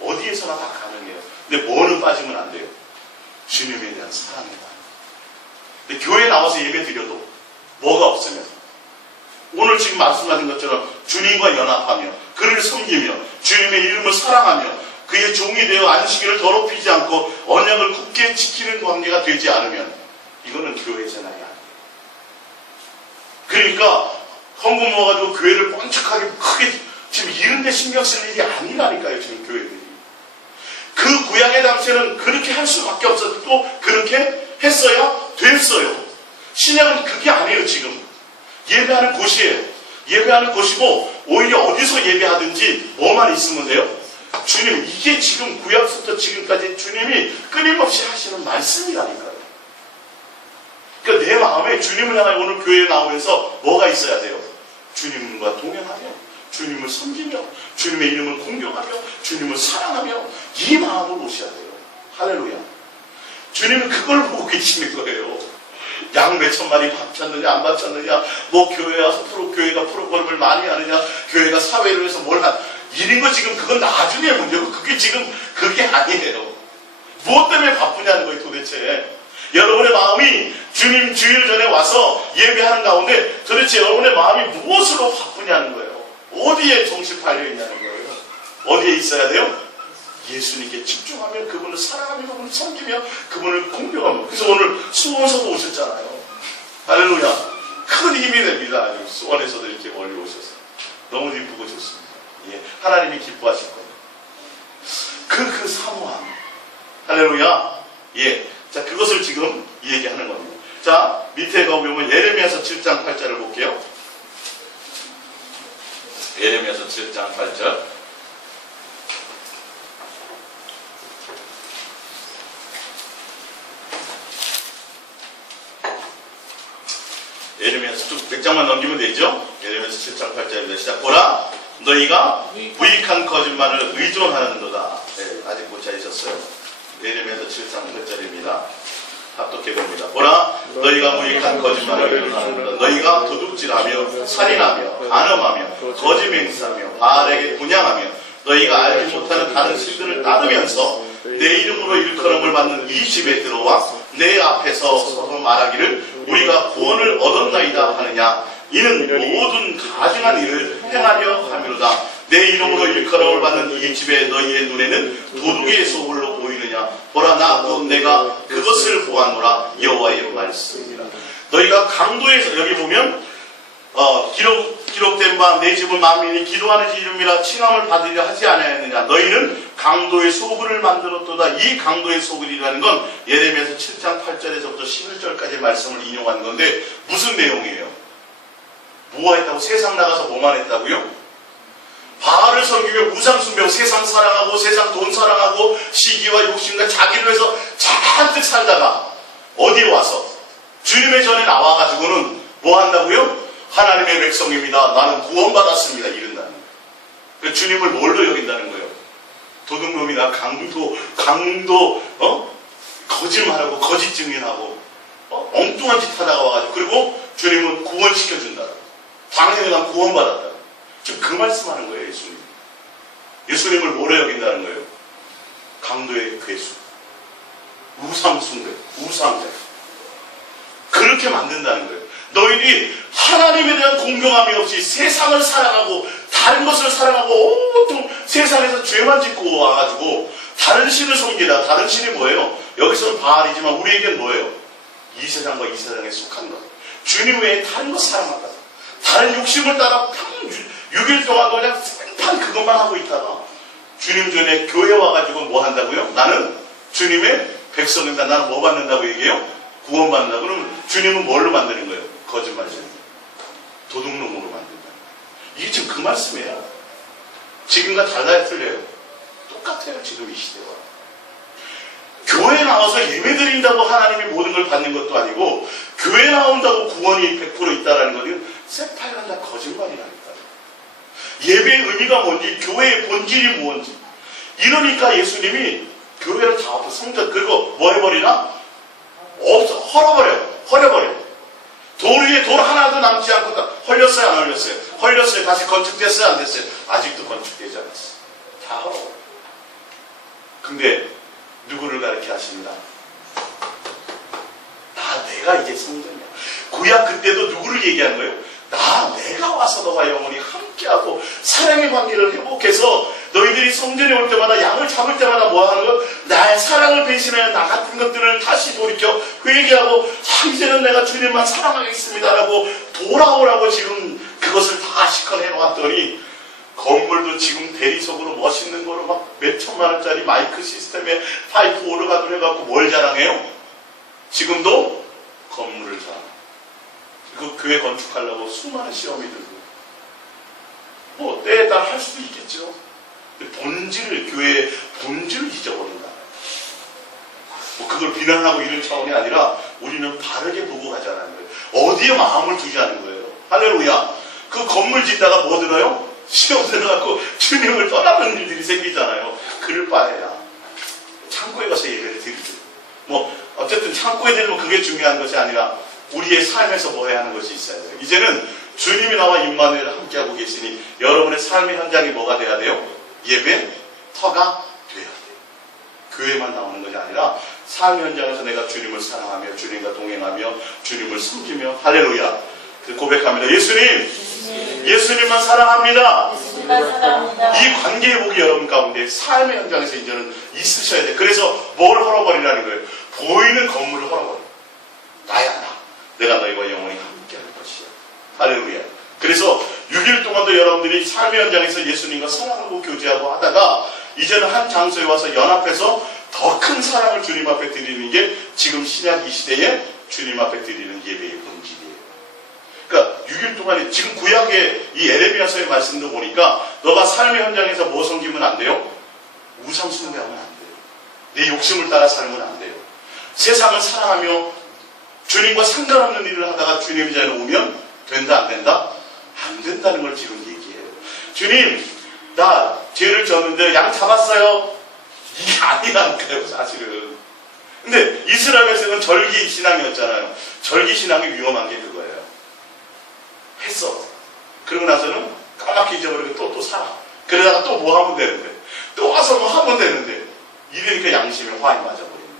어디에서나 다 가능해요. 근데 뭐는 빠지면 안 돼요? 주님에 대한 사랑입니다. 근데 교회에 나와서 예배 드려도 뭐가 없으면 오늘 지금 말씀하신 것처럼 주님과 연합하며 그를 섬기며 주님의 이름을 사랑하며 그의 종이 되어 안식일을 더럽히지 않고 언약을 굳게 지키는 관계가 되지 않으면 이거는 교회 생활이 아니에요. 그러니까 헌금 모아가지고 교회를 번쩍하게 크게 지금 이런 데 신경 쓸 일이 아니라니까요. 지금 교회들이. 그 구약의 당시에는 그렇게 할 수밖에 없었고 또 그렇게 했어야 됐어요. 신약은 그게 아니에요. 지금 예배하는 곳이에요. 예배하는 곳이고 오히려 어디서 예배하든지 뭐만 있으면 돼요? 주님, 이게 지금 구약부터 지금까지 주님이 끊임없이 하시는 말씀이라니까요. 그러니까 내 마음에 주님을 향해 오늘 교회에 나오면서 뭐가 있어야 돼요? 주님과 동행하며 주님을 섬기며 주님의 이름을 공경하며 주님을 사랑하며 이 마음으로 오셔야 돼요. 할렐루야. 주님은 그걸 보고 계시는 거예요. 양 몇천 마리 바쳤느냐 안 바쳤느냐, 뭐 교회가 프로그램을 많이 하느냐, 교회가 사회를 위해서 뭘 이런 거 지금 그건 나중에 문제고 그게 아니에요. 무엇 때문에 바쁘냐는 거예요 도대체. 여러분의 마음이 주님 주일 전에 와서 예배하는 가운데 도대체 여러분의 마음이 무엇으로 바쁘냐는 거예요. 어디에 정신 팔려있냐는 거예요. 어디에 있어야 돼요? 예수님께 집중하며 그분을 사랑하며 그분을 섬기며 그분을 공경하며. 그래서 오늘 수원에서도 오셨잖아요. 할렐루야. 큰 힘이 됩니다. 수원에서도 이렇게 멀리 오셔서 너무 기쁘고 좋습니다. 예, 하나님이 기뻐하실 겁니다. 그 사모함. 할렐루야. 예, 자 그것을 지금 얘기하는 겁니다. 자 밑에 가보면 예레미야서 7장 8절을 볼게요. 예레미야서 7장 8절. 예레미야서 쭉 몇 장만 넘기면 되죠? 예레미야서 7장 8절입니다. 시작. 보라, 너희가 무익한 거짓말을 의존하는도다. 네, 아직 못 찾으셨어요. 예레미야서 7장 8절입니다. 합독해 봅니다. 보라, 너희가 무익한 거짓말을 의존하는도다. 너희가 도둑질하며 살인하며 간음하며 거짓 맹세하며 바알에게 분향하며 너희가 알지 못하는 다른 신들을 따르면서 내 이름으로 일컬음을 받는 이 집에 들어와 내 앞에서 서로 말하기를 우리가 구원을 얻었나이다 하느냐. 이는 모든 가증한 일을 행하려 함이로다. 내 이름으로 일컬음을 받는 이 집에 너희의 눈에는 도둑의 소굴로 보이느냐. 보라, 내가 그것을 보았노라. 여호와의 말씀이라. 너희가 강도에서, 여기 보면 기록된 바 내 집은 만민이 기도하는 이름이라 칭함을 받으려 하지 아니하였느냐. 너희는 강도의 소굴을 만들었도다. 이 강도의 소굴이라는 건 예레미야서 7장 8절에서부터 11절까지 말씀을 인용한 건데 무슨 내용이에요? 뭐가 했다고? 세상 나가서 뭐만 했다고요? 바알을 섬기며 우상 숭배하고 세상 사랑하고 세상 돈 사랑하고 시기와 욕심과 자기를 위해서 잔뜩 살다가 어디에 와서 주님의 전에 나와가지고는 뭐 한다고요? 하나님의 백성입니다. 나는 구원받았습니다. 이른다는 거예요. 주님을 뭘로 여긴다는 거예요? 도둑놈이나 강도 거짓말하고 거짓 증인하고 엉뚱한 짓 하다가 와가지고 그리고 주님은 구원시켜준다. 당연히 난 구원받았다. 지금 그 말씀하는 거예요. 예수님. 예수님을 뭐로 여긴다는 거예요? 강도의 괴수, 우상숭배, 우상자. 그렇게 만든다는 거예요. 너희들이 하나님에 대한 공경함이 없이 세상을 사랑하고 다른 것을 사랑하고 온통 세상에서 죄만 짓고 와가지고 다른 신을 섬기다. 다른 신이 뭐예요? 여기서는 바알이지만 우리에겐 뭐예요? 이 세상과 이 세상에 속한 것. 주님 외에 다른 것 사랑한다. 다른 욕심을 따라 6일 동안 그냥 생판 그것만 하고 있다가 주님 전에 교회 와가지고 뭐 한다고요? 나는 주님의 백성이다. 나는 뭐 받는다고 얘기해요? 구원받는다. 그러면 주님은 뭘로 만드는 거예요? 거짓말쟁이. 도둑놈으로 만든다. 이게 지금 그 말씀이에요. 지금과 달라야 틀려요. 똑같아요. 지금 이 시대와. 교회 나와서 예배 드린다고 하나님이 모든 걸 받는 것도 아니고 교회 나온다고 구원이 100% 있다는 것은 새빨간 다 거짓말이라니까. 예배의 의미가 뭔지, 교회의 본질이 뭔지. 이러니까 예수님이 교회를 다 엎어 성전 그리고 뭐 해버리나? 없어. 헐어버려. 돌 위에 돌 하나도 남지 않고 다 헐렸어요, 안 헐렸어요? 헐렸어요. 다시 건축됐어요, 안 됐어요? 아직도 건축되지 않았어요. 다 헐어. 근데 누구를 가르쳐 하십니다? 내가 이제 성전이야. 구약 그때도 누구를 얘기한 거예요? 내가 와서 너와 영원히 함께하고 사랑의 관계를 회복해서 너희들이 성전에 올 때마다 양을 잡을 때마다 뭐 하는 거? 나의 사랑을 배신하여 나 같은 것들을 다시 돌이켜 회개하고 이제는 내가 주님만 사랑하겠습니다라고 돌아오라고 지금 그것을 다 시컨해 놓았더니 건물도 지금 대리석으로 멋있는 거로 막 몇천만 원짜리 마이크 시스템에 파이프 오르가도 해갖고 뭘 자랑해요? 지금도 건물을 자랑. 그 교회 건축하려고 수많은 시험이 들고 뭐 때에 따라 할 수도 있겠죠. 근데 교회의 본질을 잊어버린다. 뭐 그걸 비난하고 이런 차원이 아니라 우리는 바르게 보고 가자는 거예요. 어디에 마음을 두자는 거예요. 할렐루야. 그 건물 짓다가 뭐 들어요? 시험 들어가고 주님을 떠나는 일들이 생기잖아요. 그럴 바에야 창고에 가서 예배를 드리죠. 뭐 어쨌든 창고에 드리면 그게 중요한 것이 아니라 우리의 삶에서 뭐 해야 하는 것이 있어야 돼요. 이제는 주님이 나와 임마누엘을 함께하고 계시니 여러분의 삶의 현장이 뭐가 돼야 돼요? 예배터가 돼야 돼요. 교회만 나오는 것이 아니라 삶 현장에서 내가 주님을 사랑하며 주님과 동행하며 주님을 섬기며 할렐루야 고백합니다. 예수님만 사랑합니다. 이 관계 회복이 여러분 가운데 삶의 현장에서 이제는 있으셔야 돼요. 그래서 뭘 헐어버리라는 거예요? 보이는 건물을 헐어버려. 나야. 내가 너희와 영원히 함께할 것이야. 할렐루야. 그래서 6일 동안도 여러분들이 삶의 현장에서 예수님과 사랑하고 교제하고 하다가 이제는 한 장소에 와서 연합해서 더 큰 사랑을 주님 앞에 드리는 게 지금 신약 이 시대에 주님 앞에 드리는 예배의 본질이에요. 그러니까 6일 동안에 지금 구약의 이 에레미야서의 말씀도 보니까 너가 삶의 현장에서 뭐 섬기면 안 돼요? 우상 숭배하면 안 돼요. 내 욕심을 따라 살면 안 돼요. 세상을 사랑하며 주님과 상관없는 일을 하다가 주님 자리에 오면 된다 안 된다? 안 된다는 걸 지금 얘기해요. 주님 나 죄를 졌는데 양 잡았어요. 이게 아니라니까요 사실은. 근데 이스라엘 백성은 절기 신앙이었잖아요. 절기 신앙이 위험한 게 그거예요. 했어. 그러고 나서는 까맣게 잊어버리고 또 살아. 그러다가 또 뭐 하면 되는데 또 와서 뭐 하면 되는데 이러니까 양심에 화이 맞아버리는 거예요.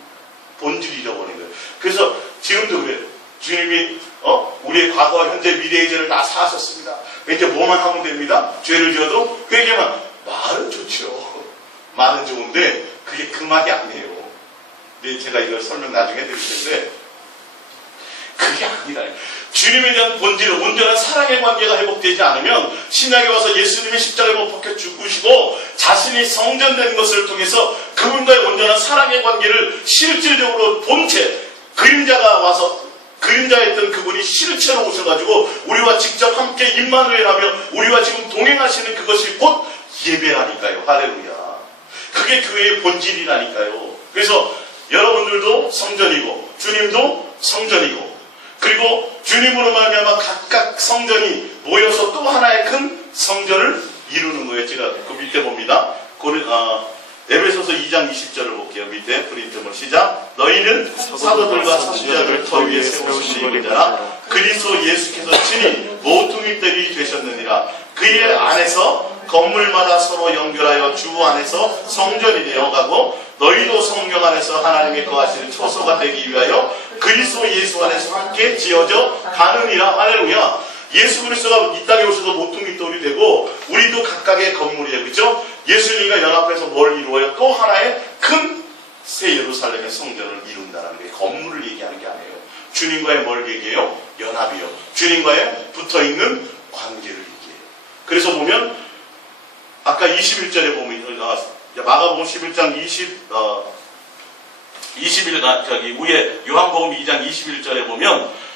본질이 잃어버리는 거예요. 그래서 지금도 그래요. 주님이 우리의 과거와 현재 미래의 죄를 다 사하셨습니다. 이제 뭐만 하면 됩니다. 죄를 지어도 회개만. 말은 좋죠. 말은 좋은데 그게 그 말이 아니에요. 근데 제가 이걸 설명 나중에 드릴 텐데 그게 아니라 주님에 대한 본질, 온전한 사랑의 관계가 회복되지 않으면 신약에 와서 예수님이 십자가에 못 박혀 죽으시고 자신이 성전된 것을 통해서 그분과의 온전한 사랑의 관계를 실질적으로 본체, 그림자가 와서 그림자였던 그분이 실체로 오셔가지고 우리와 직접 함께 임마누엘하며 우리와 지금 동행하시는 그것이 곧 예배라니까요. 할렐루야. 그게 교회의 본질이라니까요. 그래서 여러분들도 성전이고 주님도 성전이고 그리고 주님으로 말미암아 각각 성전이 모여서 또 하나의 큰 성전을 이루는 거예요. 제가 그 밑에 봅니다. 에베소서 2장 20절을 볼게요. 밑에 프린트물 시작. 너희는 사도들과 선지자들을 터 위에 세우시니 이르자 그리스도 예수께서 친히 모퉁이들이 되셨느니라. 그의 안에서 건물마다 서로 연결하여 주 안에서 성전이 되어가고 너희도 성령 안에서 하나님의 거하시는 처소가 되기 위하여 그리스도 예수 안에서 함께 지어져 가느니라. 할렐루야. 예수 그리스도가 이 땅에 오셔서 모퉁이 돌이 되고 우리도 각각의 건물이에요. 그렇죠? 예수님과 연합해서 뭘 이루어요? 또 하나의 큰 새 예루살렘의 성전을 이룬다는 게 건물을 얘기하는 게 아니에요. 주님과의 뭘 얘기해요? 연합이요. 주님과의 붙어있는 관계를 얘기해요. 그래서 보면 아까 21절에 보면 마가복음 11장 21 위에 요한복음 2장 21절에 보면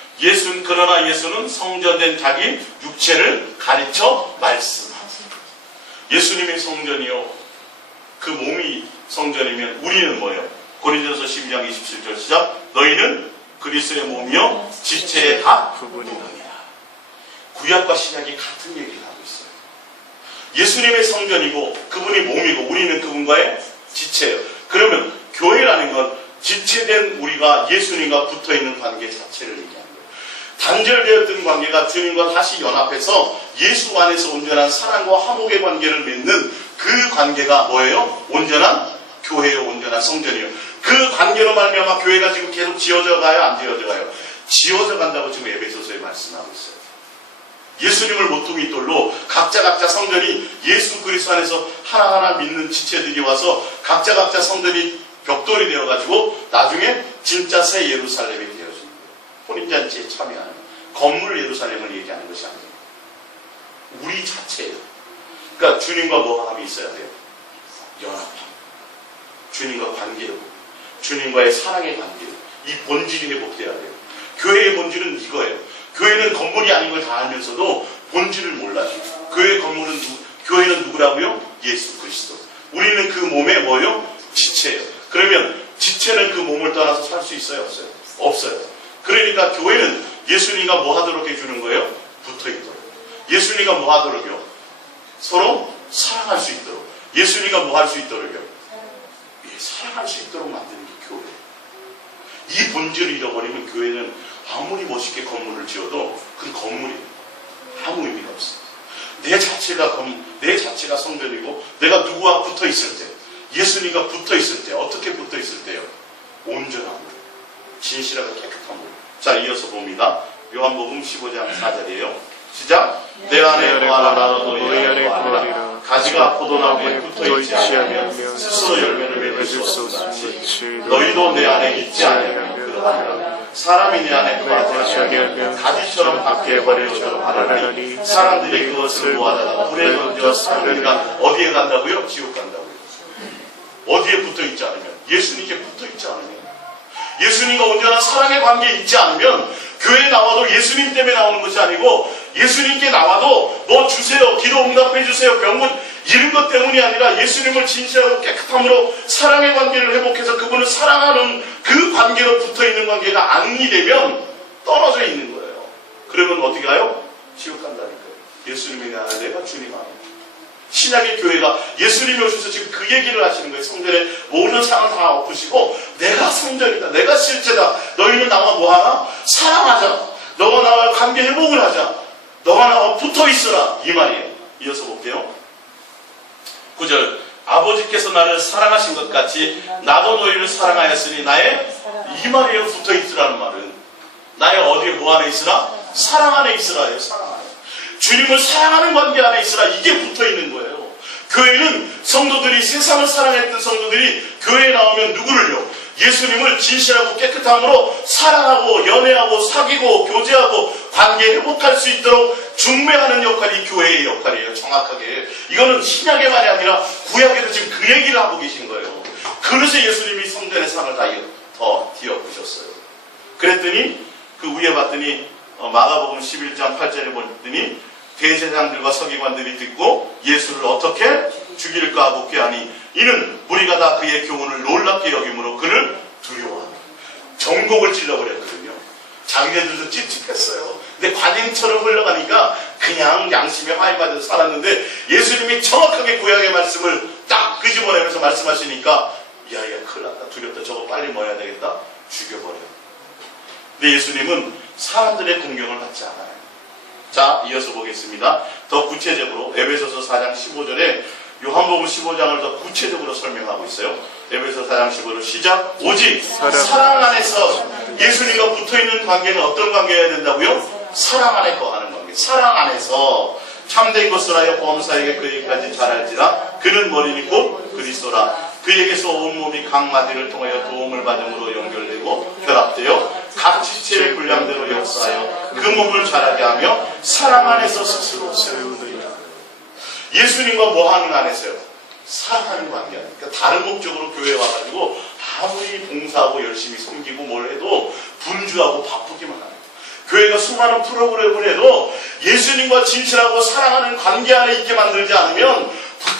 그러나 예수는 성전된 자기 육체를 가르쳐 말씀하세요. 예수님의 성전이요. 그 몸이 성전이면 우리는 뭐예요? 고린도서 12장 27절 시작. 너희는 그리스도의 몸이요 지체의 다 부분이니라. 구약과 신약이 같은 얘기를 하고 있어요. 예수님의 성전이고 그분이 몸이고 우리는 그분과의 지체예요. 그러면 교회라는 건 지체된 우리가 예수님과 붙어있는 관계 자체를 얘기하는 거예요. 단절되었던 관계가 주님과 다시 연합해서 예수 안에서 온전한 사랑과 화목의 관계를 맺는 그 관계가 뭐예요? 온전한 교회요, 온전한 성전이요. 그 관계로 말미암아 교회가 지금 계속 지어져 가요, 안 지어져 가요? 지어져 간다고 지금 에베소서에 말씀하고 있어요. 예수님을 모퉁이 돌로 각자 성전이 예수 그리스도 안에서 하나하나 믿는 지체들이 와서 각자 성전이 벽돌이 되어가지고 나중에 진짜 새 예루살렘이 되어진 거예요. 혼인잔치에 참여하는 건물 예루살렘을 얘기하는 것이 아니에요. 우리 자체예요. 그러니까 주님과 뭐 함이 있어야 돼요? 연합함. 주님과 관계로, 주님과의 사랑의 관계로 이 본질이 회복돼야 돼요. 교회의 본질은 이거예요. 교회는 건물이 아닌 걸 다 알면서도 본질을 몰라요. 교회는 누구라고요? 예수 그리스도. 우리는 그 몸의 뭐요? 지체예요. 그러면 지체는 그 몸을 떠나서 살 수 있어요? 없어요? 없어요. 그러니까 교회는 예수님과 뭐 하도록 해주는 거예요? 붙어있도록. 예수님과 뭐 하도록요? 서로 사랑할 수 있도록. 예수님과 뭐 할 수 있도록요? 사랑할 수 있도록 만드는 게 교회예요. 이 본질을 잃어버리면 교회는 아무리 멋있게 건물을 지어도 그 건물이 아무 의미가 없어요. 내 자체가 성전이고 내가 누구와 붙어 있을 때, 예수님과 붙어 있을 때, 어떻게 붙어 있을 때요? 온전함으로, 진실하고 깨끗함으로. 자, 이어서 봅니다. 요한복음 15장 4절이에요. 시작. 내 안에 거하라 나도 너희 안에 거하리라. 가지가 포도나무에 붙어있지 않으면 스스로 열매를 맺을 수 없으니 너희도 내 안에 있지 않으면 그러하리라. 사람이 내 안에 거하지 않으면 가지처럼 밖에 버려져 나가니 사람들이 그것을 모아다가 불에 던져 사르니까 어디에 간다고요? 지옥 간다고요. 어디에 붙어있지 않으면? 예수님께 붙어있지 않으면, 예수님과 온전한 사랑의 관계에 있지 않으면 교회에 나와도 예수님 때문에 나오는 것이 아니고 예수님께 나와도 뭐 주세요, 기도 응답해 주세요, 병문 이런 것 때문이 아니라 예수님을 진실하고 깨끗함으로 사랑의 관계를 회복해서 그분을 사랑하는 그 관계로 붙어있는 관계가 아니 되면 떨어져 있는 거예요. 그러면 어떻게 가요? 지옥 간다니까요. 예수님이 내 안에, 내가 주님 안에. 신약의 교회가 예수님이 오셔서 지금 그 얘기를 하시는 거예요. 성전에 모든 상을 다 엎으시고 내가 성전이다, 내가 실제다, 너희는 나와 뭐하나? 사랑하자. 너와 나와 관계 회복을 하자. 너와 나와 붙어있으라, 이 말이에요. 이어서 볼게요. 9절. 아버지께서 나를 사랑하신 것 같이 나도 너희를 사랑하였으니 나의, 이 말이에요. 붙어있으라는 말은 나의 어디에 뭐 안에 있으라? 사랑 안에 있으라예요. 사랑 안에. 주님을 사랑하는 관계 안에 있으라. 이게 붙어있는 거예요. 교회는 성도들이, 세상을 사랑했던 성도들이 교회에 나오면 누구를요? 예수님을 진실하고 깨끗함으로 사랑하고 연애하고 사귀고 교제하고 관계 회복할 수 있도록 중매하는 역할이 교회의 역할이에요. 정확하게. 이거는 신약의 말이 아니라 구약에도 지금 그 얘기를 하고 계신 거예요. 그래서 예수님이 성전의 상을 더 뒤엎으셨어요. 그랬더니 그 위에 봤더니 마가복음 11장 8절에 봤더니 대제사장들과 서기관들이 듣고 예수를 어떻게 죽일까 목회하니 이는 무리가 다 그의 교훈을 놀랍게 여김으로 그를 두려워합니다. 전곡을 찔러버렸거든요. 자기네들도 찝찝했어요. 근데 관행처럼 흘러가니까 그냥 양심에 화인 받아서 살았는데 예수님이 정확하게 구약의 말씀을 딱 끄집어내면서 말씀하시니까 야야 큰일 났다 두렵다 저거 빨리 뭐 해야 되겠다 죽여버려. 근데 예수님은 사람들의 공경을 받지 않아요. 자, 이어서 보겠습니다. 더 구체적으로 에베소서 4장 15절에 요한복음 15장을 더 구체적으로 설명하고 있어요. 에베소 4장 15절 시작. 오직 사랑 안에서 예수님과 붙어있는 관계는 어떤 관계여야 된다고요? 사랑 안에 거하는 관계. 사랑 안에서 참된 것을 하여 범사에게 그에게까지 잘할지라 그는 머리니 곧 그리스도라. 그에게서 온몸이 각 마디를 통하여 도움을 받음으로 연결되고 결합되어 각 지체의 분량대로 역사하여 그 몸을 자라게 하며 사랑 안에서 스스로 세우느니라. 예수님과 뭐 하는 안에서요? 사랑하는 관계. 그러니까 다른 목적으로 교회에 와가지고 아무리 봉사하고 열심히 섬기고 뭘 해도 분주하고 바쁘기만 하요. 교회가 수많은 프로그램을 해도 예수님과 진실하고 사랑하는 관계 안에 있게 만들지 않으면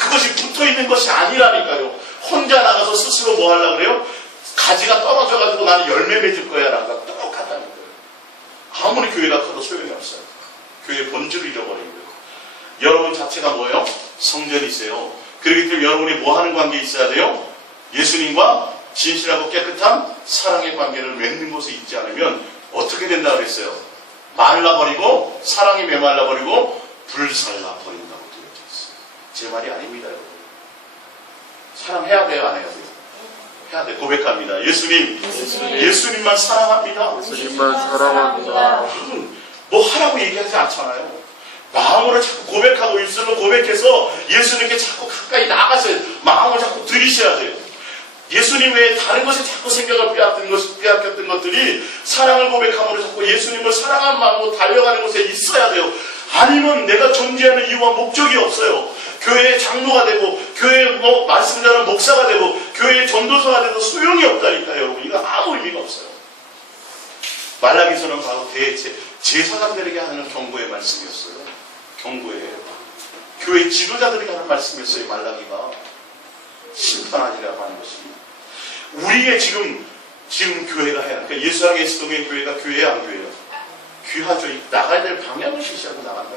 그것이 붙어있는 것이 아니라니까요. 혼자 나가서 스스로 뭐 하려고 그래요? 가지가 떨어져가지고 나는 열매 맺을 거야 라고 똑같다는 거예요. 아무리 교회가 커도 소용이 없어요. 교회의 본질을 잃어버린 거예요. 여러분 자체가 뭐예요? 성전이세요. 그렇기 때문에 여러분이 뭐 하는 관계에 있어야 돼요? 예수님과 진실하고 깨끗한 사랑의 관계를 맺는 곳에 있지 않으면 어떻게 된다고 그랬어요? 말라버리고 사랑이 메말라버리고 불살라버린다고 되어져 있어요. 제 말이 아닙니다. 여러분. 사랑해야 돼요? 안 해야 돼요? 해야 돼. 고백합니다. 예수님만 사랑합니다. 예수님만 사랑합니다. 뭐 하라고 얘기하지 않잖아요. 마음으로 자꾸 고백하고 입술로 고백해서 예수님께 자꾸 가까이 나가서 마음을 자꾸 들이셔야 돼요. 예수님 외에 다른 것에 자꾸 생각을 빼앗겼던 것들이 사랑을 고백함으로 자꾸 예수님을 사랑하는 마음으로 달려가는 곳에 있어야 돼요. 아니면 내가 존재하는 이유와 목적이 없어요. 교회의 장로가 되고 교회의 말씀 전하는 목사가 되고 교회의 전도사가 돼도 소용이 없다니까요. 여러분 이거 아무 의미가 없어요. 말라기서는 바로 제사장들에게 하는 경고의 말씀이었어요. 경고예요. 교회 지도자들에게 하는 말씀이었어요. 말라기가 심판하리라고 하는 것입니다. 우리의 지금 교회가 해야 그러니까 예수랑 예수동의 교회가 교회야 안 교회야? 귀하죠. 나가야 될 방향을 실시하고 나간다.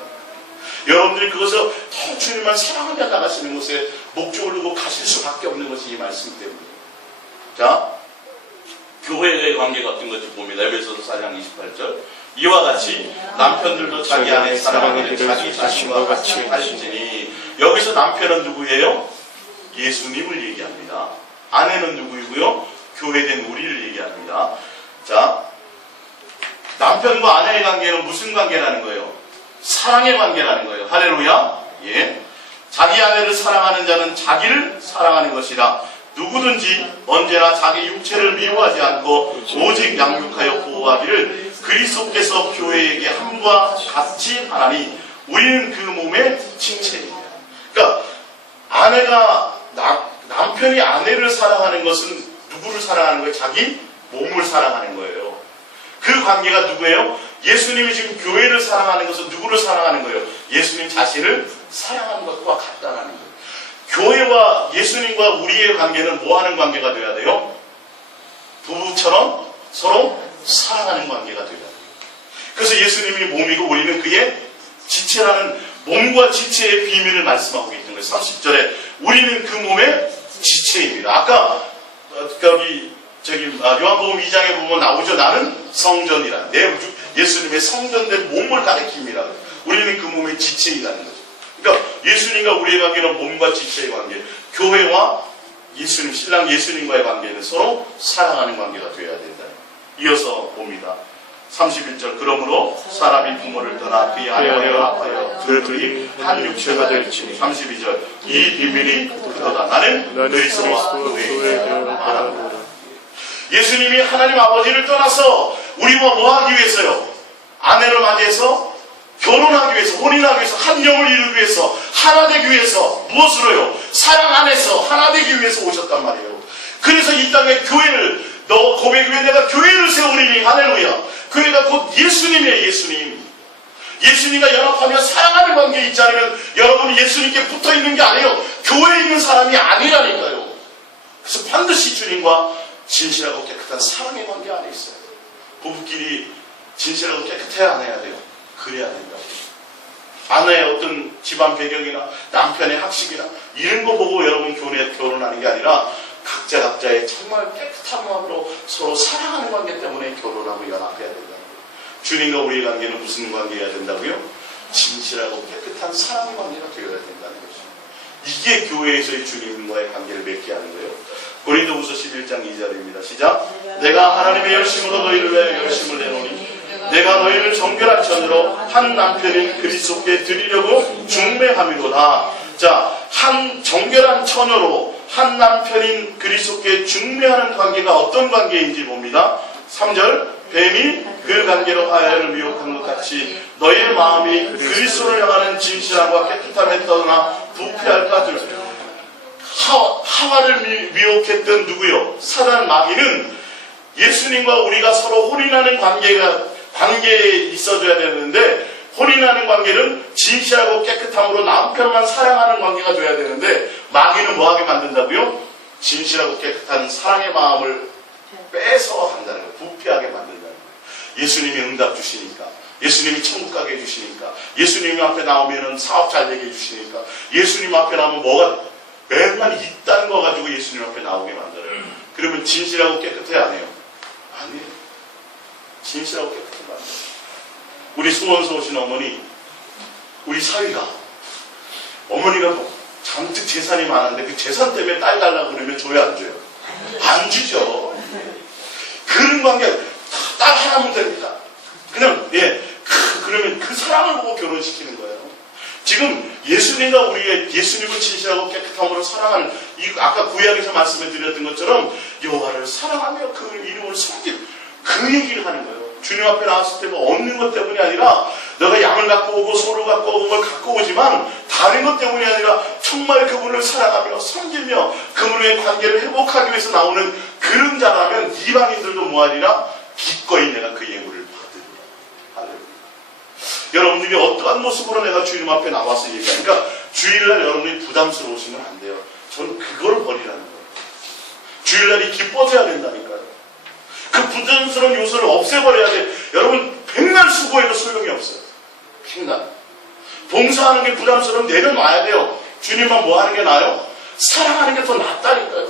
여러분들이 그것을 더 주님만 사랑하며 나가시는 곳에 목적을 두고 가실 수밖에 없는 것이 이 말씀 때문에. 자, 교회의 관계가 어떤 건지 봅니다. 에베소서 4장 28절. 이와 같이 남편들도 자기 아내 사랑하기를 자기 자신과 같이 할지니. 여기서 남편은 누구예요? 예수님을 얘기합니다. 아내는 누구이고요? 교회된 우리를 얘기합니다. 자, 남편과 아내의 관계는 무슨 관계라는 거예요? 사랑의 관계라는 거예요. 할렐루야. 예. 자기 아내를 사랑하는 자는 자기를 사랑하는 것이라. 누구든지 언제나 자기 육체를 미워하지 않고 오직 양육하여 보호하기를 그리스도께서 교회에게 함과 같이 하나니 우리는 그 몸의 지체입니다. 그러니까 남편이 아내를 사랑하는 것은 누구를 사랑하는 거예요? 자기 몸을 사랑하는 거예요. 그 관계가 누구예요? 예수님이 지금 교회를 사랑하는 것은 누구를 사랑하는 거예요? 예수님 자신을 사랑하는 것과 같다는 거예요. 교회와 예수님과 우리의 관계는 뭐 하는 관계가 되어야 돼요? 부부처럼 서로 사랑하는 관계가 되어야 돼요. 그래서 예수님이 몸이고 우리는 그의 지체라는 몸과 지체의 비밀을 말씀하고 있는 거예요. 30절에 우리는 그 몸의 지체입니다. 아까 요한복음 2장에 보면 나오죠. 나는 성전이라. 예수님의 성전된 몸을 가리킵니다. 우리는 그 몸의 지체이라는 거죠. 그러니까 예수님과 우리의 관계는 몸과 지체의 관계. 교회와 예수님, 신랑 예수님과의 관계는 서로 사랑하는 관계가 되어야 된다. 이어서 봅니다. 31절. 그러므로 사람이 부모를 떠나 그의 아내와 합하여 둘이 한 육체가 될지니. 32절. 이 비밀이 그러다. 나는 그리스도와 교회에 알아보라. 예수님이 하나님 아버지를 떠나서 우리와 뭐 하기 위해서요? 아내를 맞이해서 결혼하기 위해서, 혼인하기 위해서, 한 영을 이루기 위해서, 하나 되기 위해서, 무엇으로요? 사랑 안에서 하나 되기 위해서 오셨단 말이에요. 그래서 이 땅에 교회를, 너 고백 위에 내가 교회를 세우리니, 할렐루야. 교회가 곧 예수님이에요, 예수님. 예수님과 연합하며 사랑하는 관계에 있지 않으면 여러분이 예수님께 붙어 있는 게 아니에요. 교회에 있는 사람이 아니라니까요. 그래서 반드시 주님과 진실하고 깨끗한 사랑의 관계 안에 있어요. 부부끼리 진실하고 깨끗해야 안 해야 돼요? 그래야 된다고. 아내의 어떤 집안 배경이나 남편의 학식이나 이런 거 보고 여러분 결혼하는 게 아니라 각자의 정말 깨끗한 마음으로 서로 사랑하는 관계 때문에 결혼하고 연합해야 된다는 거예요. 주님과 우리의 관계는 무슨 관계여야 된다고요? 진실하고 깨끗한 사랑의 관계가 되어야 된다는 거죠. 이게 교회에서의 주님과의 관계를 맺게 하는 거예요. 고린도후서 11장 2절입니다. 시작. 내가 하나님의 열심으로 너희를 위하여 열심을 내노니 내가 너희를 정결한 천으로 한 남편인 그리스도께 드리려고 중매함이로다. 자, 한 정결한 처녀로 한 남편인 그리스도께 중매하는 관계가 어떤 관계인지 봅니다. 3절. 뱀이 그 관계로 하야를 미혹한 것 같이 너희의 마음이 그리스도를 향하는 진실함과 깨끗함에 떠나 부패할까 줄. 하와를 미혹했던 누구요? 사단 마귀는 예수님과 우리가 서로 혼인하는 관계에 있어줘야 되는데, 혼인하는 관계는 진실하고 깨끗함으로 남편만 사랑하는 관계가 돼야 되는데, 마귀는 뭐하게 만든다고요? 진실하고 깨끗한 사랑의 마음을 뺏어 간다는 거예요. 부패하게 만든다는 거예요. 예수님이 응답 주시니까, 예수님이 천국 가게 해주시니까, 예수님 앞에 나오면 사업 잘 되게 해주시니까, 예수님 앞에 나오면 뭐가 맨날 있다는 거 가지고 예수님 앞에 나오게 만들어요. 그러면 진실하고 깨끗해 안 해요? 아니에요. 진실하고 깨끗해 안 해요. 우리 수원서 오신 어머니, 우리 사위가, 어머니가 잔뜩 재산이 많은데 그 재산 때문에 딸 달라고 그러면 줘요, 안 줘요? 안 주죠. 그런 관계, 딸 하나면 됩니다. 그냥, 그러면 그 사랑을 보고 결혼시키는 거예요. 지금 예수님과 예수님을 진실하고 깨끗함으로 사랑하는, 아까 구약에서 말씀해 드렸던 것처럼 여호와를 사랑하며 그 이름을 섬기는 그 얘기를 하는 거예요. 주님 앞에 나왔을 때 뭐 얻는 것 때문이 아니라 너가 양을 갖고 오고 소를 갖고 오고 뭘 갖고 오지만 다른 것 때문이 아니라 정말 그분을 사랑하며 섬기며 그분의 관계를 회복하기 위해서 나오는 그런 자라면 이방인들도 뭐하리라? 기꺼이 내가 그 예물을 받으리라. 할렐루야. 여러분들이 어떠한 모습으로 내가 주님 앞에 나와서 얘기하니까 주일날 여러분들이 부담스러우시면 안 돼요. 저는 그걸 버리라는 거예요. 주일날이 기뻐져야 된다니까요. 그 부담스러운 요소를 없애버려야 돼. 여러분 백날 수고해도 소용이 없어요. 백날. 봉사하는 게 부담스러우면 내려놔야 돼요. 주님만 뭐 하는 게 나아요? 사랑하는 게 더 낫다니까요.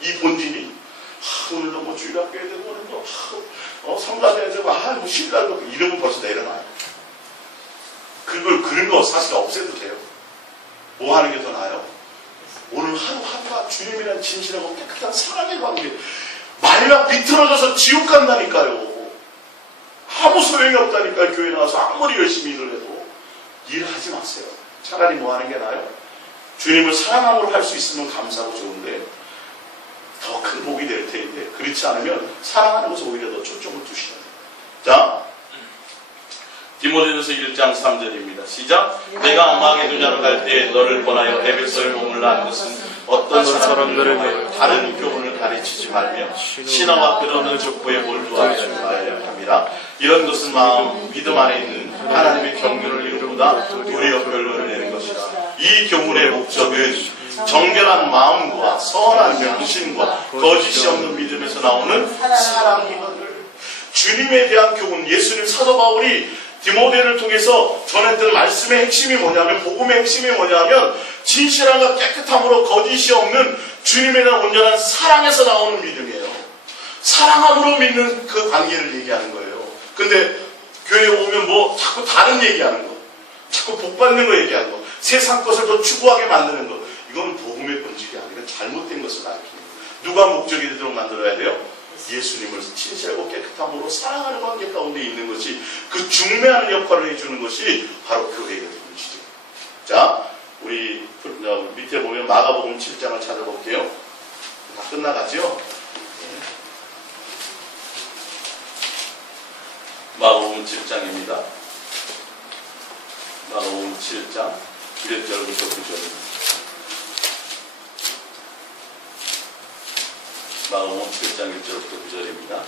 이 본질이. 오늘도 뭐 주일학교 해야 되고 오늘도 성가대 해야 되고 뭐 신랄도 이러면 벌써 내려놔요. 그런 거 사실 없애도 돼요. 뭐 하는 게 더 나아요? 오늘 하루하루가 주님이란 진실하고 깨끗한 사랑의 관계. 만약 비틀어져서 지옥 간다니까요. 아무 소용이 없다니까요. 교회 나와서 아무리 열심히 일을 해도 일하지 마세요. 차라리 뭐 하는 게 나아요? 주님을 사랑함으로 할 수 있으면 감사하고 좋은데 더 큰 복이 될 테인데 그렇지 않으면 사랑하는 것을 오히려 더 초점을 두시야 돼요. 자, 디모데전서 1장 3절입니다. 시작. 내가 마게도냐로 갈 때 너를 권하여 에베소에 머물라 한 것은 어떤 사람들을 위하여 다른 교훈을 가르치지 말며 신화와 그런 족보에 몰두하지 말아야 합니다. 이런 것은 믿음 안에 있는 하나님의 경륜을 이루보다 도리어 결론을 내는 것이다. 이 교훈의 목적은 정결한 마음과 선한 명심과 거짓이 없는 믿음에서 나오는 사랑이거늘. 주님에 대한 교훈, 예수님 사도 바울이 디모데를 통해서 전했던 말씀의 핵심이 뭐냐면, 복음의 핵심이 뭐냐면 진실함과 깨끗함으로 거짓이 없는 주님에 대한 온전한 사랑에서 나오는 믿음이에요. 사랑함으로 믿는 그 관계를 얘기하는 거예요. 근데 교회에 오면 뭐 자꾸 다른 얘기하는 거, 자꾸 복받는 거 얘기하는 거, 세상 것을 더 추구하게 만드는 거, 이건 복음의 본질이 아니라 잘못된 것을 가르치는 거예요. 누가 목적이 되도록 만들어야 돼요? 예수님을 진실하고 깨끗함으로 사랑하는 관계 가운데 있는 것이, 그 중매하는 역할을 해주는 것이 바로 교회가 되는 것이죠. 자, 우리 밑에 보면 마가복음 7장을 찾아볼게요. 다 끝나가죠? 마가복음 7장입니다. 마가복음 7장 1절부터 9절입니다. 마가복음 7장 1절부터 9절입니다.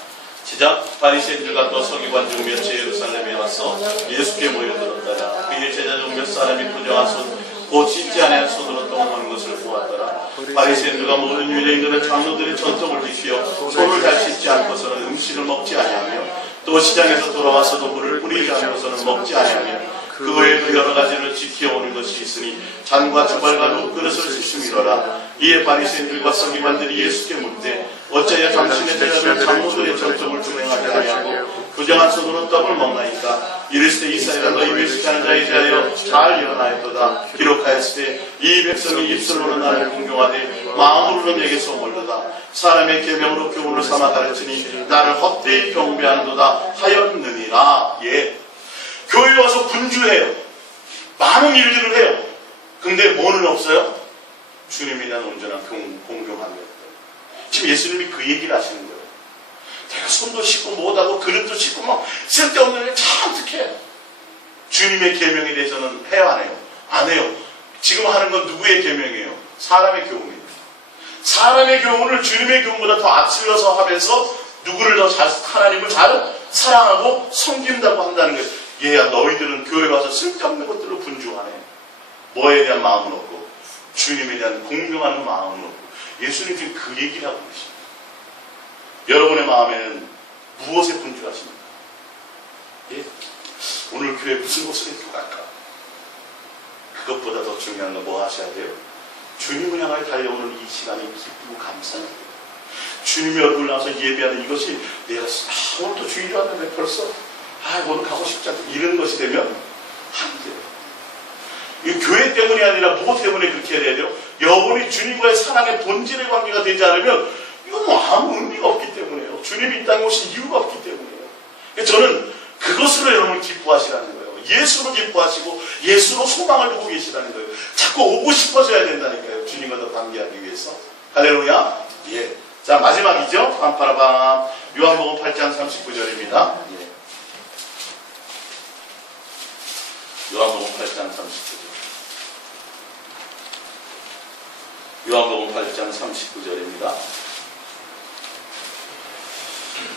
시작. 바리새인들과 또 서기관 중 몇이 예루살렘에 와서 예수께 모여들었더라. 그의 제자 중 몇 사람이 도정한 손 곧 씻지 아니한 손으로 똥하는 것을 보았더라. 바리새인들과 모든 유대인들은 장로들의 전통을 지키어 손을 잘 씻지 않고서는 음식을 먹지 아니하며 또 시장에서 돌아와서도 물을 뿌리지 않고서는 먹지 아니하며 그 외에도 여러 가지를 지켜오는 것이 있으니 잔과 주발과 룻그릇을 지심이로라. 이에 바리새인들과 서기관들이 예수께 묻되 어찌하여 당신의 제자들은 장로들의 정적을 준행하지 아니하고 부정한 손으로 떡을 먹나이까. 이르시되 이사야가 너희 외식하는 자에 대하여 잘 일어나였도다. 기록하였으되 이 백성이 입술로는 나를 공경하되 마음으로는 내게서 멀도다. 사람의 계명으로 교훈을 삼아 가르치니 나를 헛되이 경배하는도다 하였느니라. 예, 교회에 와서 분주해요. 많은 일들을 해요. 근데 뭐는 없어요? 주님에 대한 온전한 공경함이 없다. 지금 예수님이 그 얘기를 하시는 거예요. 내가 손도 씻고 못하고 그릇도 씻고 막 쓸데없는 일 참 어떡해. 주님의 계명에 대해서는 해요 안 해요? 안 해요. 지금 하는 건 누구의 계명이에요? 사람의 교훈이에요. 사람의 교훈을 주님의 교훈보다 더 앞세워서 하면서 누구를 더 하나님을 잘 사랑하고 섬긴다고 한다는 거예요. 얘야 너희들은 교회 와서 쓸데없는 것들로 분주하네. 뭐에 대한 마음은 없고 주님에 대한 공경하는 마음은 없고. 예수님 지금 그 얘기를 하고 계십니다. 여러분의 마음에는 무엇에 분주하십니까? 예? 오늘 교회 무슨 곳을 입고 갈까? 그것보다 더 중요한 건 뭐 하셔야 돼요? 주님을 향하여 달려오는 이 시간이 기쁘고 감사해요. 주님의 얼굴 나와서 예배하는 이것이 내가 오늘도 주일이 왔는데 벌써 오늘 가고 싶지 않다 이런 것이 되면 안 돼요. 이 교회 때문이 아니라 무엇 때문에 그렇게 해야 돼요? 여러분이 주님과의 사랑의 본질의 관계가 되지 않으면 이건 뭐 아무 의미가 없기 때문에요. 주님이 이 땅에 오신 이유가 없기 때문에요. 저는 그것으로 여러분을 기뻐하시라는 거예요. 예수로 기뻐하시고 예수로 소망을 두고 계시라는 거예요. 자꾸 오고 싶어져야 된다니까요. 주님과 더 관계하기 위해서. 할렐루야. 예. 자, 마지막이죠. 빰빠라밤. 요한복음 8장 39절입니다. 예. 요한복음 8장 39절. 요한복음 8장 39절입니다.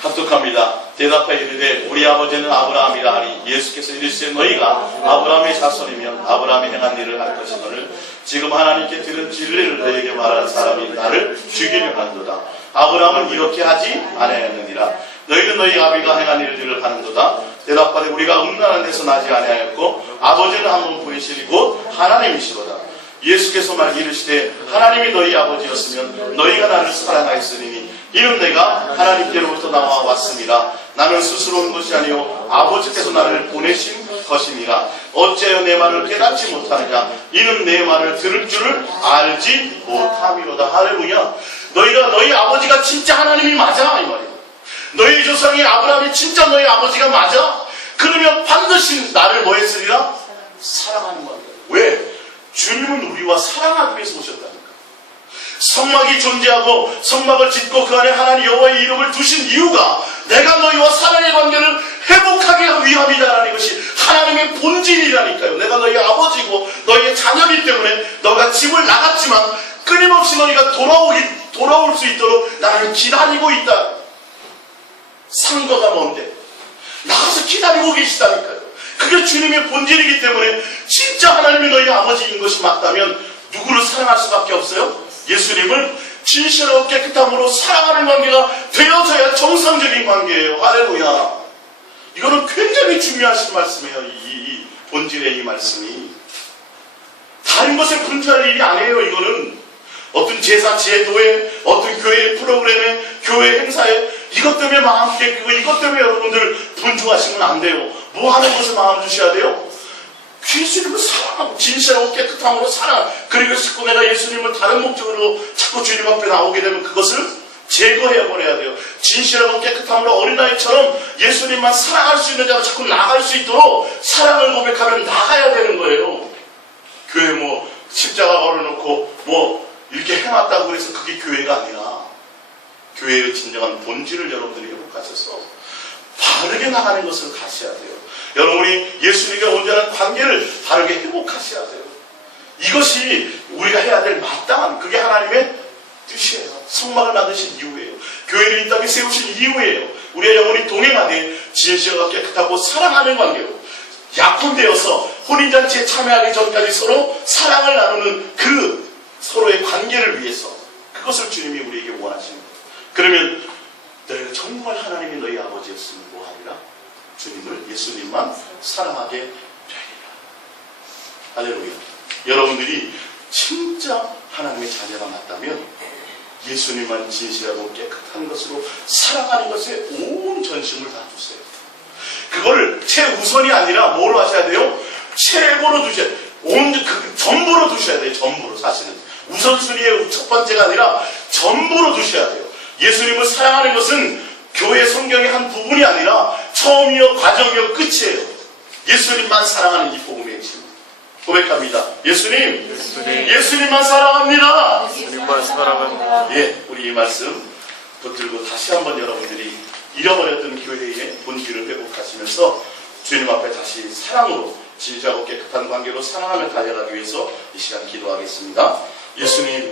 합독합니다. 대답하여 이르되 우리 아버지는 아브라함이라 하니 예수께서 이르시되 너희가 아브라함의 자손이면 아브라함이 행한 일을 할 것이거늘 지금 하나님께 들은 진리를 너희에게 말하는 사람이 나를 죽이려 한도다. 아브라함은 이렇게 하지 아니하였느니라. 너희는 너희 아비가 행한 일들을 하는도다. 대답하되 우리가 음란한 데서 나지 아니하였고 아버지는 한 분 보이시니 곧 하나님이시로다. 예수께서 이르시되 하나님이 너희 아버지였으면 너희가 나를 사랑하였으니 이는 내가 하나님께로부터 나와 왔습니다. 나는 스스로 온 것이 아니요 아버지께서 나를 보내신 것이니라. 어찌하여 내 말을 깨닫지 못하느냐. 이는 내 말을 들을 줄을 알지 못함이로다. 할렐루야. 너희가 너희 아버지가 진짜 하나님이 맞아 이 말이에요. 너희 조상이 아브라함이 진짜 너희 아버지가 맞아? 그러면 반드시 나를 뭐 했으리라? 사랑하는 거예요. 왜? 주님은 우리와 사랑하기 위해서 오셨다니까. 성막이 존재하고 성막을 짓고 그 안에 하나님 여호와의 이름을 두신 이유가 내가 너희와 사랑의 관계를 회복하기 위함이다라는 것이 하나님의 본질이라니까요. 내가 너희 아버지고 너희의 자녀이기 때문에 너가 집을 나갔지만 끊임없이 너희가 돌아올 수 있도록 나를 기다리고 있다. 상거가 뭔데? 나가서 기다리고 계시다니까요. 그게 주님의 본질이기 때문에 진짜 하나님이 너희 아버지인 것이 맞다면 누구를 사랑할 수밖에 없어요? 예수님을 진실하고 깨끗함으로 사랑하는 관계가 되어져야 정상적인 관계예요. 할렐루야. 이거는 굉장히 중요하신 말씀이에요. 이 본질의 이 말씀이. 다른 것에 분주할 일이 아니에요. 이거는 어떤 제사 제도에 어떤 교회 프로그램에 교회 행사에 이것 때문에 마음 깨끗고 이것 때문에 여러분들 분주하시면 안 돼요. 뭐 하는 것을 마음 주셔야 돼요? 예수님을 사랑하고 진실하고 깨끗함으로 사랑. 그리고 자꾸 내가 예수님을 다른 목적으로 자꾸 주님 앞에 나오게 되면 그것을 제거해버려야 돼요. 진실하고 깨끗함으로 어린아이처럼 예수님만 사랑할 수 있는 자로 자꾸 나갈 수 있도록 사랑을 고백하면 나가야 되는 거예요. 교회 뭐 십자가 걸어놓고 뭐 이렇게 해놨다고 해서 그게 교회가 아니라 교회의 진정한 본질을 여러분들이 회복하셔서 바르게 나가는 것을 가셔야 돼요. 여러분이 예수님과 온전한 관계를 바르게 회복하셔야 돼요. 이것이 우리가 해야 될 마땅한 그게 하나님의 뜻이에요. 성막을 만드신 이유예요. 교회를 이 땅에 세우신 이유예요. 우리의 영혼이 동행하되 진실과 깨끗하고 사랑하는 관계로 약혼되어서 혼인잔치에 참여하기 전까지 서로 사랑을 나누는 그 서로의 관계를 위해서 그것을 주님이 우리에게 원하시는 거예요. 그러면 너희가 정말 하나님이 너희 아버지였으면 뭐하리라? 주님을 예수님만 사랑하게 되리라. 할렐루야. 여러분들이 진짜 하나님의 자녀가 맞다면 예수님만 진실하고 깨끗한 것으로 사랑하는 것에 온 전심을 다 두세요. 그걸 최우선이 아니라 뭐로 하셔야 돼요? 최고로 두셔야 돼요. 전부로 두셔야 돼요. 전부로. 사실은 우선순위의 첫 번째가 아니라 전부로 두셔야 돼요. 예수님을 사랑하는 것은 교회 성경의 한 부분이 아니라 처음이요 과정이요 끝이에요. 예수님만 사랑하는 이 복음의 핵심. 고백합니다. 예수님만 사랑합니다. 예수님만 사랑합니다. 예, 우리 이 말씀 붙들고 다시 한번 여러분들이 잃어버렸던 교회의 본질을 회복하시면서 주님 앞에 다시 사랑으로 진실하고 깨끗한 관계로 사랑하며 달려가기 위해서 이 시간 기도하겠습니다. 예수님